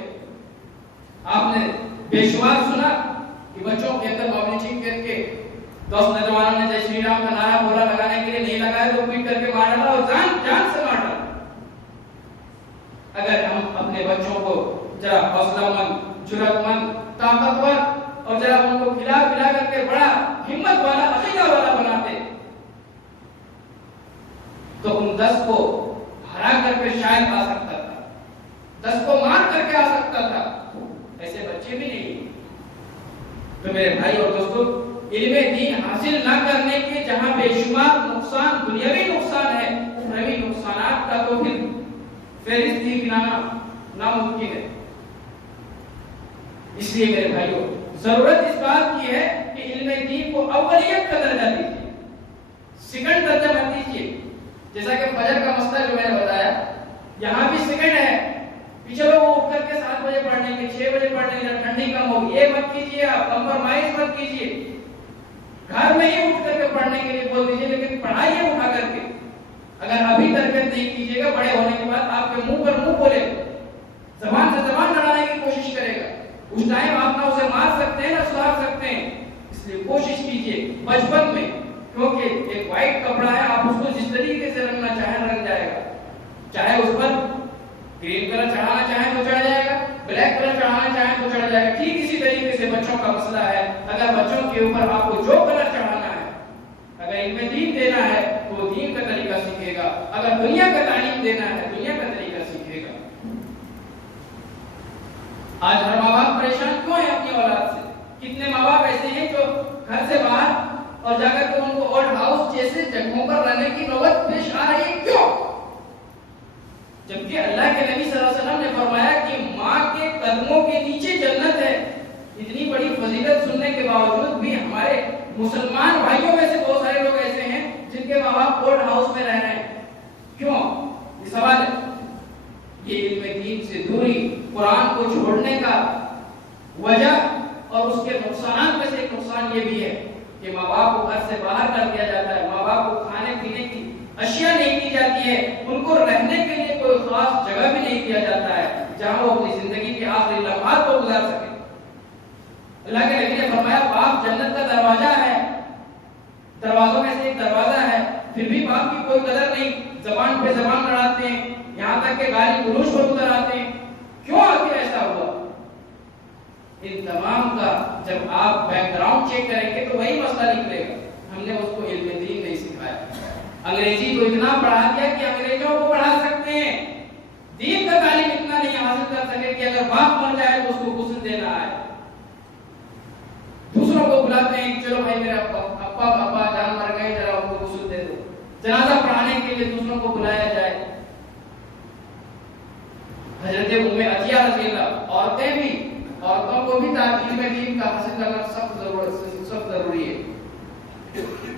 آپ نے بے شمار سنا کہ بچوں کے اندر موبائل کر کے 10 نوجوانوں نے جے شری رام کا نعرہ بولا، لگانے کے لیے نہیں لگایا تو پیٹ کر کے مار ڈالا اور جان سے مار ڈالا۔ اگر ہم اپنے بچوں کو ذرا حوصلہ مند، جرأت مند، طاقتور اور ذرا ان کو کھلا کر کے بڑا ہمت والا، عقیدہ والا بناتے تو ان 10 کو ہرا کر کے شاید آ سکتا تھا، 10 کو مار کر کے آ سکتا تھا۔ ایسے بچے بھی نہیں۔ تو میرے بھائی اور دوستو، علم دین حاصل نہ کرنے کے جہاں بے شمار نقصان، دنیاوی نقصان ہے، اخروی نقصانات کا تو پھر فہرست ہی گنانا ناممکن ہے۔ اس لیے میرے بھائیوں، ضرورت اس بات کی ہے کہ علم دین کو اولیت کا درجہ دیجیے، سیکنڈ درجہ مت دیجیے۔ جیسا کہ فجر کا مسئلہ جو میں نے بتایا، یہاں بھی سیکنڈ ہے، چلو وہ اٹھ کر کے 7 بجے پڑھنے کے، 6 بجے پڑھنے کے، ٹھنڈی کم ہوگی، یہ مت کیجیے، آپ کمپرومائز مت کیجیے۔ گھر میں ہی اٹھ کر کے پڑھنے کے لیے بول دیجیے، لیکن پڑھائیے اٹھا کر کے۔ اگر ابھی تربیت نہیں کیجیے گا، بڑے ہونے کے بعد آپ کے منہ پر منہ بولے، زبان سے زبان لڑانے کی کوشش کرے گا، اس ٹائم آپ نہ اسے مار سکتے ہیں نہ سدھار سکتے ہیں. اس لیے کوشش کیجئے بچپن میں، کیونکہ ایک وائٹ کپڑا ہے، آپ اس کو جس طریقے سے رنگنا چاہیں رنگ جائے گا. چاہے اس پر گرین کلر چڑھانا چاہیں تو چڑھ جائے گا، بلیک کلر چڑھانا چاہیں تو چڑھ جائے گا. ٹھیک اسی طریقے سے بچوں کا مسئلہ ہے. اگر بچوں کے اوپر آپ کو جو کلر چڑھانا ہے، اگر ان میں دین دینا ہے تو وہ دین کا طریقہ سیکھے گا، اگر دنیا کا تعلیم دینا ہے دنیا کا طریقہ سیکھے گا. آج ہر ماں باپ پریشان کیوں ہیں اپنی اولاد سے؟ کتنے ماں باپ ایسے ہیں جو گھر سے باہر اور جا کر کے ان کو اولڈ ہاؤس جیسے جگہوں پر رہنے کی نوبت پیش آ رہی ہے. کیوں؟ جبکہ اللہ کے نبی صلی اللہ علیہ وسلم نے فرمایا کہ ماں کے قدموں کے نیچے جنت ہے. اتنی بڑی فضیلت سننے کے باوجود بھی ہمارے مسلمان بھائیوں میں سے بہت سارے لوگ ایسے ہیں جن کے ماں باپ اولڈ ہاؤس میں رہ رہے ہیں. کیوں؟ یہ سوال ہے. یہ علم دین سے دوری، قرآن کو چھوڑنے کا وجہ اور اس کے نقصانات میں سے ایک نقصان یہ بھی ہے کہ ماں باپ کو گھر سے باہر کر دیا جاتا ہے. ماں باپ کو کھانے پینے کی اشیاء نہیں دی جاتی ہے، ان کو رہنے کے لیے کوئی خاص جگہ بھی نہیں دیا جاتا ہے جہاں وہ اپنی زندگی کے آخری لمحات کو گزار سکے. اللہ کے نبی نے فرمایا باپ جنت کا دروازہ ہے، دروازوں میں سے ایک دروازہ ہے. پھر بھی باپ کی کوئی قدر نہیں، زبان پہ زبان لڑاتے ہیں، یہاں تک کہ گالی گلوچ پر اتر آتے ہیں. کیوں آخر ایسا ہوا؟ ان تمام کا جب آپ بیک گراؤنڈ چیک کریں گے تو وہی مسئلہ نکلے گا. ہم نے اس کو علم دین نہیں سکھایا. انگریزی کو اتنا پڑھا دیا کہ انگریزوں کو پڑھا سکتے ہیں، دین کا تعلیم اتنا نہیں حاصل کر سکے کہ اگر باپ مر جائے تو اس کو غسل دینا ہے. دوسروں کو بلاتے ہیں کہ چلو بھائی میرے ابا جان مر گئے، ذرا ان کو غسل دے دو. جنازہ پڑھانے کے لیے دوسروں کو بلایا جائے. حضرت ام عطیہ رضی اللہ، عورتوں کو بھی تعلیم دین کا حاصل کرنا سخت ضروری ہے.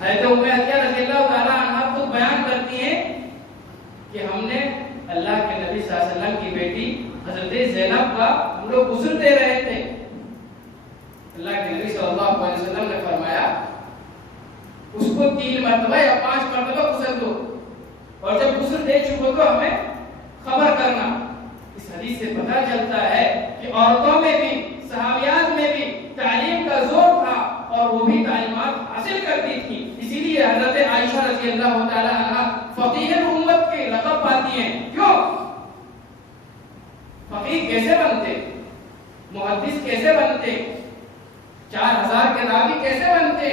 حضرت ام عطیہ رضی اللہ تعالی عنہا خود بیان کرتی ہیں کہ ہم نے اللہ کے نبی صلی اللہ علیہ وسلم کی بیٹی حضرت زینب کا ہم لوگ غسل دے رہے تھے. اللہ کے نبی صلی اللہ علیہ وسلم نے فرمایا اس کو 3 مرتبہ یا 5 مرتبہ غسل دو، اور جب غسل دے چکو تو ہمیں خبر کرنا. اس حدیث سے پتہ چلتا ہے کہ عورتوں میں بھی، صحابیات میں بھی تعلیم کا زور تھا اور وہ بھی تعلیمات حاصل کرتی تھی. اسی لیے حضرت عائشہ رضی اللہ تعالی عنہا فقیہ امت کے لقب پاتی ہیں. کیوں؟ فقیہ کیسے بنتے، محدث کیسے بنتے، 4000 کے راوی کیسے بنتے؟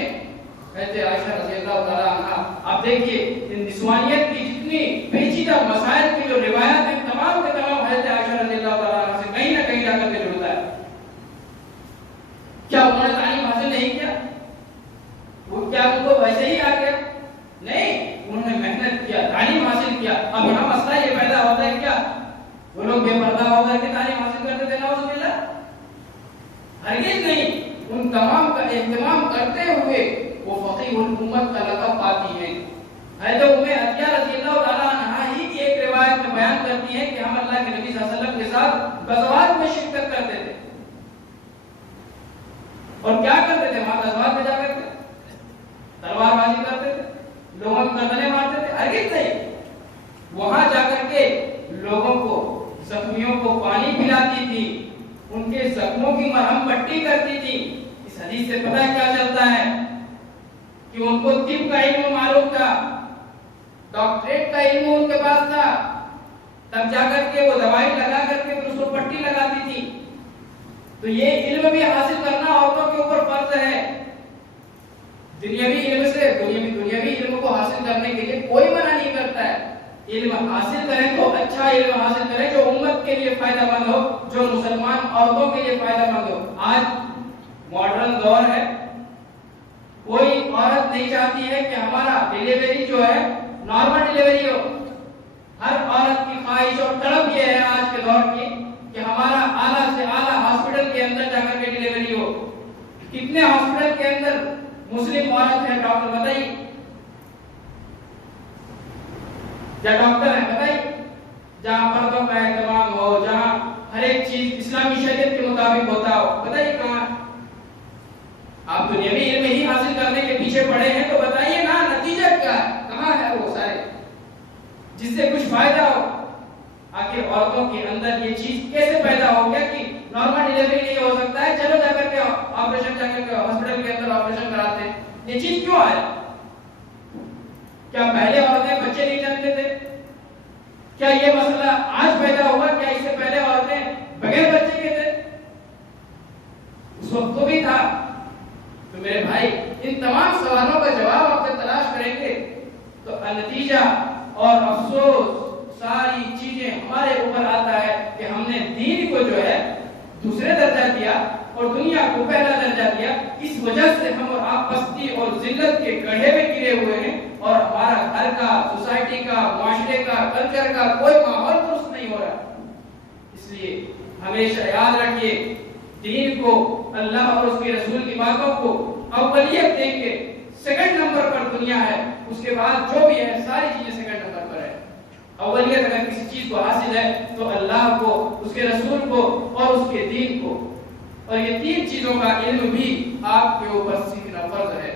حضرت عائشہ رضی اللہ تعالی عنہا. آپ دیکھیے ان نسوانیت کی جتنی پیچیدہ مسائل کی جو روایات ہیں تمام کے تمام حضرت عائشہ رضی اللہ تعالی عنہا سے کہیں نہ کہیں جا کر کے جڑتا ہے. کیا انہوں نے تعلیم حاصل نہیں کیا؟ وہ کیا ان کو ویسے ہی آ گیا؟ نہیں، انہوں نے محنت کیا، تعلیم حاصل کیا. اب یہاں مسئلہ یہ پیدا ہوتا ہے کیا وہ لوگ بے پردہ ہو کر کے تعلیم حاصل کرتے تھے؟ نعوذ باللہ، ہرگز نہیں. ان تمام کا اہتمام کرتے ہوئے وہ فقیہ الامت کا لقب پاتی ہیں. حضرت ام عطیہ رضی اللہ تعالی عنہا ہی کی ایک روایت میں بیان کرتی ہے کہ ہم اللہ کے نبی صلی اللہ علیہ وسلم کے ساتھ غزوات میں شرکت کرتے تھے. اور کیا کرتے تھے؟ وہاں غزوات میں جا کر کے تلوار بازی کرتے تھے، لوگوں کی گردنیں مارتے تھے؟ ہرگز نہیں. وہاں جا کر کے لوگوں کو، زخمیوں کو پانی پلاتی تھی، ان کے زخموں کی مرہم پٹی کرتی تھی. اس حدیث سے پتہ کیا چلتا ہے کہ ان کو طب کا علم معلوم تھا، ڈاکٹریٹ کا علم ان کے پاس تھا. تب جا کر کے وہ دوائی لگا کر کے اس کو پٹی لگاتی تھی. تو یہ علم بھی حاصل کرنا عورتوں کے اوپر فرض ہے. دنیاوی علم سے دنیاوی علم کو حاصل کرنے کے لیے کوئی منع نہیں کرتا ہے. علم حاصل کریں تو اچھا علم حاصل کریں جو امت کے لیے فائدہ مند ہو، جو مسلمان عورتوں کے لیے فائدہ مند ہو. آج ماڈرن دور ہے، کوئی عورت نہیں چاہتی ہے کہ ہمارا ڈیلیوری جو ہے نارمل ڈیلیوری ہو. ہر عورت کی خواہش اور طلب یہ ہے آج کے دور کی کہ ہمارا اعلیٰ سے اعلیٰ ہاسپٹل کے اندر جا کر کے ڈیلیوری ہو. کتنے ہاسپٹل کے اندر مسلم عورت ہے ڈاکٹر بتائیے، یا ڈاکٹر ہے بتائیے، جہاں پردوں کا اہتمام ہو، جہاں ہر ایک چیز اسلامی شریعت کے مطابق ہوتا ہو؟ بتائیے کہاں؟ آپ دنیاوی علم ہی حاصل کرنے کے پیچھے پڑے ہیں تو بتائیے نا نتیجہ کیا ہے، کہاں ہے وہ سارے جس سے کچھ فائدہ ہو؟ آخر عورتوں کے اندر یہ چیز کیسے پیدا ہو گیا کہ نارمل ڈیلیوری نہیں ہو سکتا ہے، چلو جا کر کے آپریشن جا کر کے ہاسپٹل کے اندر آپریشن کراتے ہیں. یہ چیز کیوں آیا؟ کیا پہلے عورتیں بچے نہیں جانتے تھے؟ کیا یہ مسئلہ آج پیدا ہوا؟ کیا اس سے پہلے عورتیں بغیر بچے کے تھے؟ اس وقت تو بھی تھا. تو میرے بھائی ان تمام سوالوں کا جواب آپ جب تلاش کریں گے تو نتیجہ اور افسوس ساری چیزیں ہمارے اوپر آتا ہے کہ ہم نے دین کو جو ہے دوسرے درجہ دیا اور دنیا کو پہلا درجہ دیا. اس وجہ سے ہم اور آپ پستی اور ذلت کے گڑھے میں گرے ہوئے ہیں اور ہمارا گھر کا، سوسائٹی کا، معاشرے کا، کلچر کا کوئی ماحول درست نہیں ہو رہا. اس لیے ہمیشہ یاد رکھیے دین کو، اللہ اور اس کے رسول کی باتوں کو اولیت دیں گے. سیکنڈ نمبر پر دنیا ہے، اس کے بعد جو بھی ہے ساری چیزیں سیکنڈ نمبر پر ہے. اولیت اگر کسی چیز کو حاصل ہے تو اللہ کو، اس کے رسول کو اور اس کے دین کو. اور یہ تین چیزوں کا علم بھی آپ کے اوپر سیکھنا فرض ہے.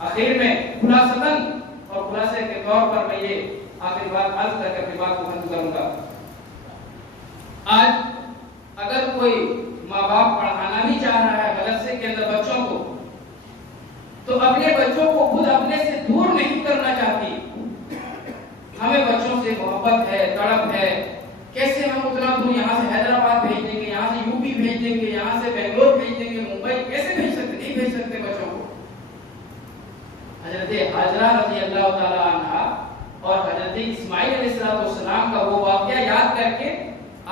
آخر میں خلاصتاً اور خلاصے کے طور پر میں یہ آخری بات عرض کر کے اپنی بات کو ختم کروں گا. آج اگر کوئی ماں باپ پڑھانا بھی چاہ رہا ہے مدرسے کے اندر بچوں کو، تو اپنے بچوں کو خود اپنے سے دور نہیں کرنا چاہتی. ہمیں بچوں سے محبت ہے، تڑپ ہے. کیسے ہم اتنا دور یہاں سے حیدرآباد بھیج دیں گے، یہاں سے یو پی بھیج دیں گے، یہاں سے بنگلور بھیج دیں گے، ممبئی کیسے بھیج سکتے؟ نہیں بھیج سکتے بچوں کو. حضرت حاجرہ رضی اللہ تعالی عنہا اور حضرت اسماعیل علیہ السلام کا وہ واقعہ یاد کر کے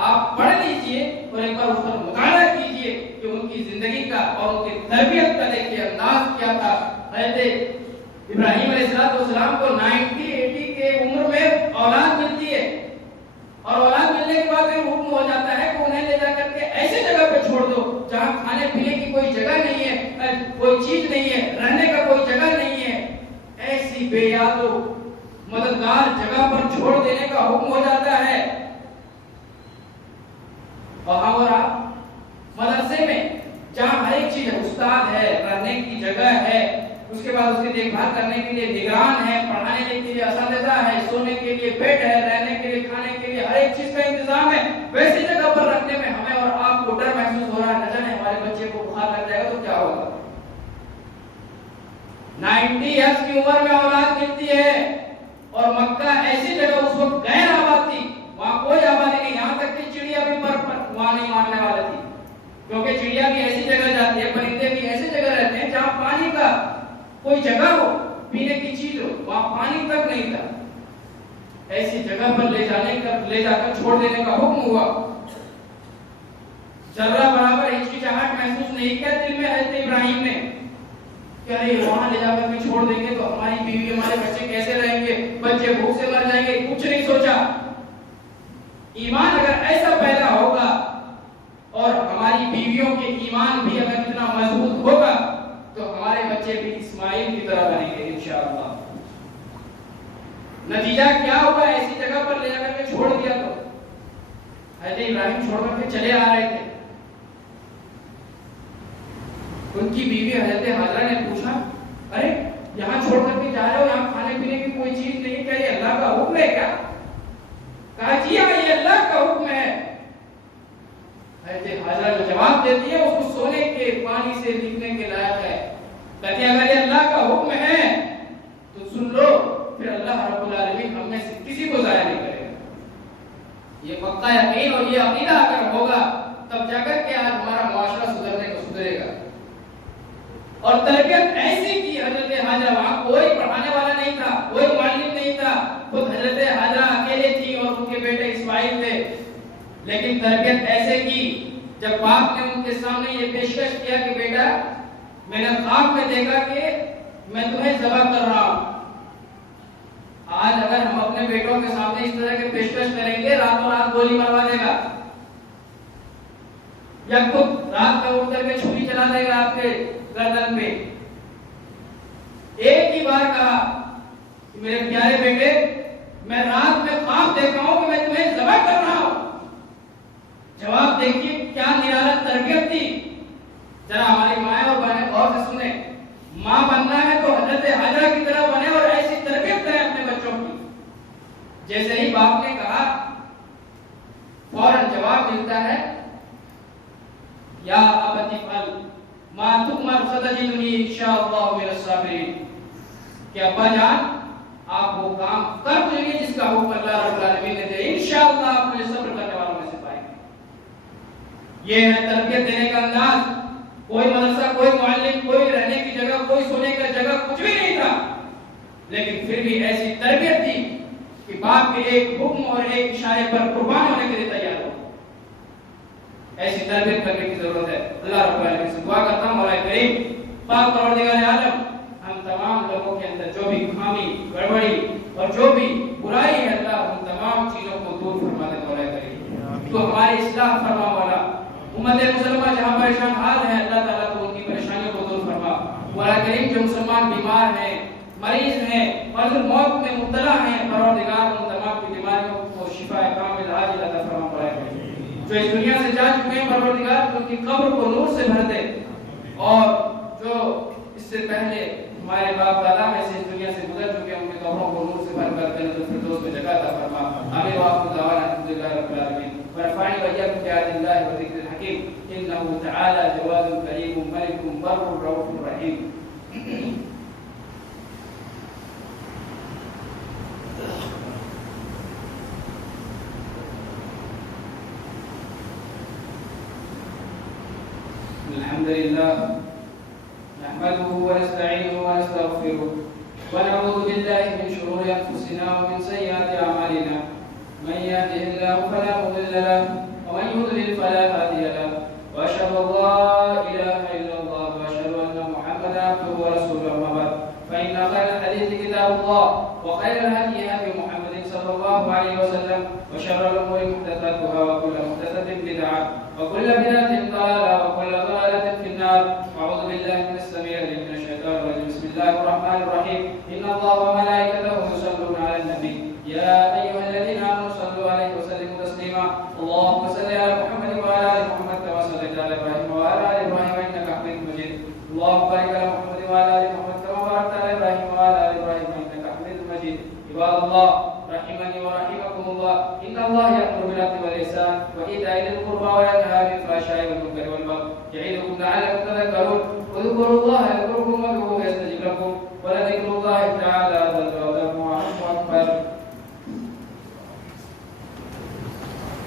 آپ پڑھ لیجئے اور ایک بار اس پر مطالعہ کیجئے کہ ان کی زندگی کا اور ان کی تربیت کا دیکھیے انداز کیا تھا. حضرت ابراہیم علیہ السلام کو 90-80 کے عمر میں اولاد ملتی ہے اور اولاد ملنے کے بعد یہ حکم ہو جاتا ہے کہ انہیں لے جا کر کے ایسی جگہ پہ چھوڑ دو جہاں کھانے پینے کی کوئی جگہ نہیں ہے، کوئی چیز نہیں ہے، رہنے کا کوئی جگہ نہیں ہے. ایسی بے یاد و مددگار جگہ پر چھوڑ دینے کا حکم ہو جاتا ہے. اور ہم اور آپ مدرسے میں جہاں ہر ایک چیز ہے، استاد ہے، رہنے کی جگہ ہے، اس کے بعد اس کی دیکھ بھال کرنے کے لیے نگران ہے، پڑھانے کے لیے اساتذہ ہے، سونے کے لیے بیڈ ہے، رہنے کے لیے، کھانے کے لیے ہر ایک چیز کا انتظام ہے. ویسی جگہ پر رکھنے میں ہمیں اور آپ کو ڈر محسوس ہو رہا ہے نہ جانے ہمارے بچے کو بخار لگ جائے گا تو کیا ہوگا. 90 ایئرس کی عمر میں اولاد ملتی ہے اور مکہ ایسی جگہ اس وقت غیر آباد تھی، وہاں کوئی آبادی نہیں. یہاں تک کہ چڑیا بھی پر وہاں نہیں ماننے والی تھی، کیونکہ چڑیا بھی ایسی جگہ جاتی ہے، پرندے بھی ایسی جگہ رہتے ہیں جہاں پانی کا کوئی جگہ ہو، پینے کی چیز ہو، وہاں پانی تک نہیں تھا. ایسی جگہ پر لے جا کر چھوڑ دینے کا حکم ہوا. ذرہ برابر ہچکچاہٹ محسوس نہیں کیا دل میں حضرت ابراہیم نے کہ ارے وہاں لے جا کر کے چھوڑ دیں گے تو ہماری بیوی ہمارے بچے کیسے رہیں گے، بچے بھوک سے مر جائیں گے. کچھ نہیں سوچا. ایمان اگر ایسا پیدا ہوگا اور ہماری بیویوں کے ایمان بھی اگر اتنا مضبوط ہوگا تو ہمارے بچے بھی اسماعیل کی طرح بنیں گے انشاءاللہ. نتیجہ کیا ہوگا؟ ایسی جگہ پر لے جا کر کے چھوڑ دیا تو حضرت ابراہیم چھوڑ کر کے چلے آ رہے تھے. ان کی بیوی حضرت حاجرہ نے پوچھا ارے یہاں چھوڑ کر کے جا رہے ہو، یہاں کھانے پینے کی کوئی چیز نہیں، کیا یہ اللہ کا حکم ہے کیا؟ کہا جی ہاں یہ اللہ کا حکم ہے. حضرت حاجرہ جو جواب دیتی ہے اس کو سونے کے پانی سے لکھنے کے لائق ہے. کہتے اگر یہ اللہ کا حکم ہے تو سن لو، پھر اللہ رب العالمین ہم میں سے کسی کو ضائع نہیں کرے گا. یہ پکا یقین اور یہ عقیدہ اگر ہوگا تب جا کر کے آج ہمارا معاشرہ سدھرے گا. اور تربیت ایسی کی حضرت حاجرہ، وہاں کوئی پڑھانے والا نہیں تھا، کوئی معلم نہیں تھا، خود حضرت حاجرہ اکیلے تھی اور ان کے بیٹے اسماعیل تھے. لیکن تربیت ایسے کی جب باپ نے ان کے سامنے یہ پیشکش کیا کہ بیٹا میں نے خواب میں دیکھا کہ میں تمہیں ذبح کر رہا ہوں. آج اگر ہم اپنے بیٹوں کے سامنے اس طرح کے پیشکش کریں گے راتوں رات گولی مروا دے گا یا خود رات میں اٹھ کر کے چھری چلا دے گا آپ کے گردن پہ. ایک ہی بار کہا کہ میرے پیارے بیٹے میں رات میں خواب دیکھا ہوں کہ میں تمہیں ذبح کر رہا ہوں. جواب دیکھیے کیا نرالا تربیت تھی. ذرا ہماری مائیں اور بہنیں غور سے سنیں، ماں بننا ہے تو حضرت حاجرہ کی طرح بنے اور ایسی تربیت کریں اپنے بچوں کی. جیسے ہی باپ نے کہا ملتا ہے یا ابت افعل ما تؤمر ستجدنی انشاءاللہ من الصابرین کہ ابا جان آپ وہ کام کر دیں گے جس کا حکم اللہ رب العالمین نے دیا، انشاءاللہ آپ مجھے صبر کرنے والوں میں سے پائیں گے۔ یہ ہے تربیت دینے کا انداز۔ کوئی مدرسہ، کوئی معلم، کوئی رہنے کی جگہ، کوئی سونے کا جگہ کچھ بھی نہیں تھا، لیکن پھر بھی ایسی تربیت تھی کہ باپ کے ایک حکم اور ایک اشارے پر قربان ہونے کے لیے تیار ہو۔ ایسی تربیت کرنے کی ضرورت ہے۔ اللہ رب العالمین سے دعا کرتا ہوں مولا کریم پاک پروردگار عالم ہم تمام لوگوں کے اندر جو بھی خامی، گڑبڑی اور جو بھی برائی ہے اللہ ان تمام چیزوں کو دور فرما دے مولا کریم۔ تو ہماری اصلاح فرما مولا۔ امت مسلمہ جہاں پریشان حال ہے اللہ تعالیٰ تو ان کی پریشانیوں کو دور فرما مولا کریم۔ جو مسلمان بیمار ہیں، مریض ہیں، مرض موت میں مبتلا ہیں، پروردگار ان تمام کی بیماریوں کو شفا کامل عاجل عطا فرما مولا کریم۔ جو اس دنیا سے جا چکے ہیں پروردگار ان کی قبر کو نور سے بھر دے، اور جو اس سے پہلے ہمارے باپ دادا میں سے اس دنیا سے گزر چکے ہیں ان کی قبروں کو نور سے بھر کر جنت الفردوس میں جگہ عطا فرما۔ آمین وآخر دعوانا الحمدللہ رب العالمین ورفعني وإياكم بآيات الله وذكر الحكيم إنه تعالى جواد كريم ملك بر رؤوف رحيم۔ الحمد لله نحمده ونستعينه ونستغفره ونعوذ بالله من شرور أنفسنا ومن سيئات أعمالنا من يهده الله فلا مضل له ومن يضلل فلا هادي له وأشهد أن لا إله إلا الله وأشهد أن محمدا عبده ورسوله أما بعد فإن خير الحديث كتاب الله وخير الهدي هدي محمد صلى الله عليه وسلم وشر الأمور محدثاتها وكل محدثة بدعة وكل بدعة ضلالة وكل ضلالة في النار أعوذ بالله من السميع العليم من الشيطان الرجيم بسم الله الرحمن الرحيم إن الله وملائكته يصلون على النبي يا أيها الذين آمنوا صلوا عليه وسلموا تسليما اللهم صل على محمد وعلى آل محمد كما صليت على إبراهيم وعلى آل إبراهيم إنك حميد مجيد اللهم بارك على محمد وعلى آل محمد كما باركت على إبراهيم وعلى آل إبراهيم إنك حميد مجيد عباد الله رحمني ورحمكم الله إن الله يأمر بالعدل والإحسان وإيتاء ذي القربى وينهى عن الفحشاء والمنكر والبغي يعظكم لعلكم تذكرون اذكروا الله يذكركم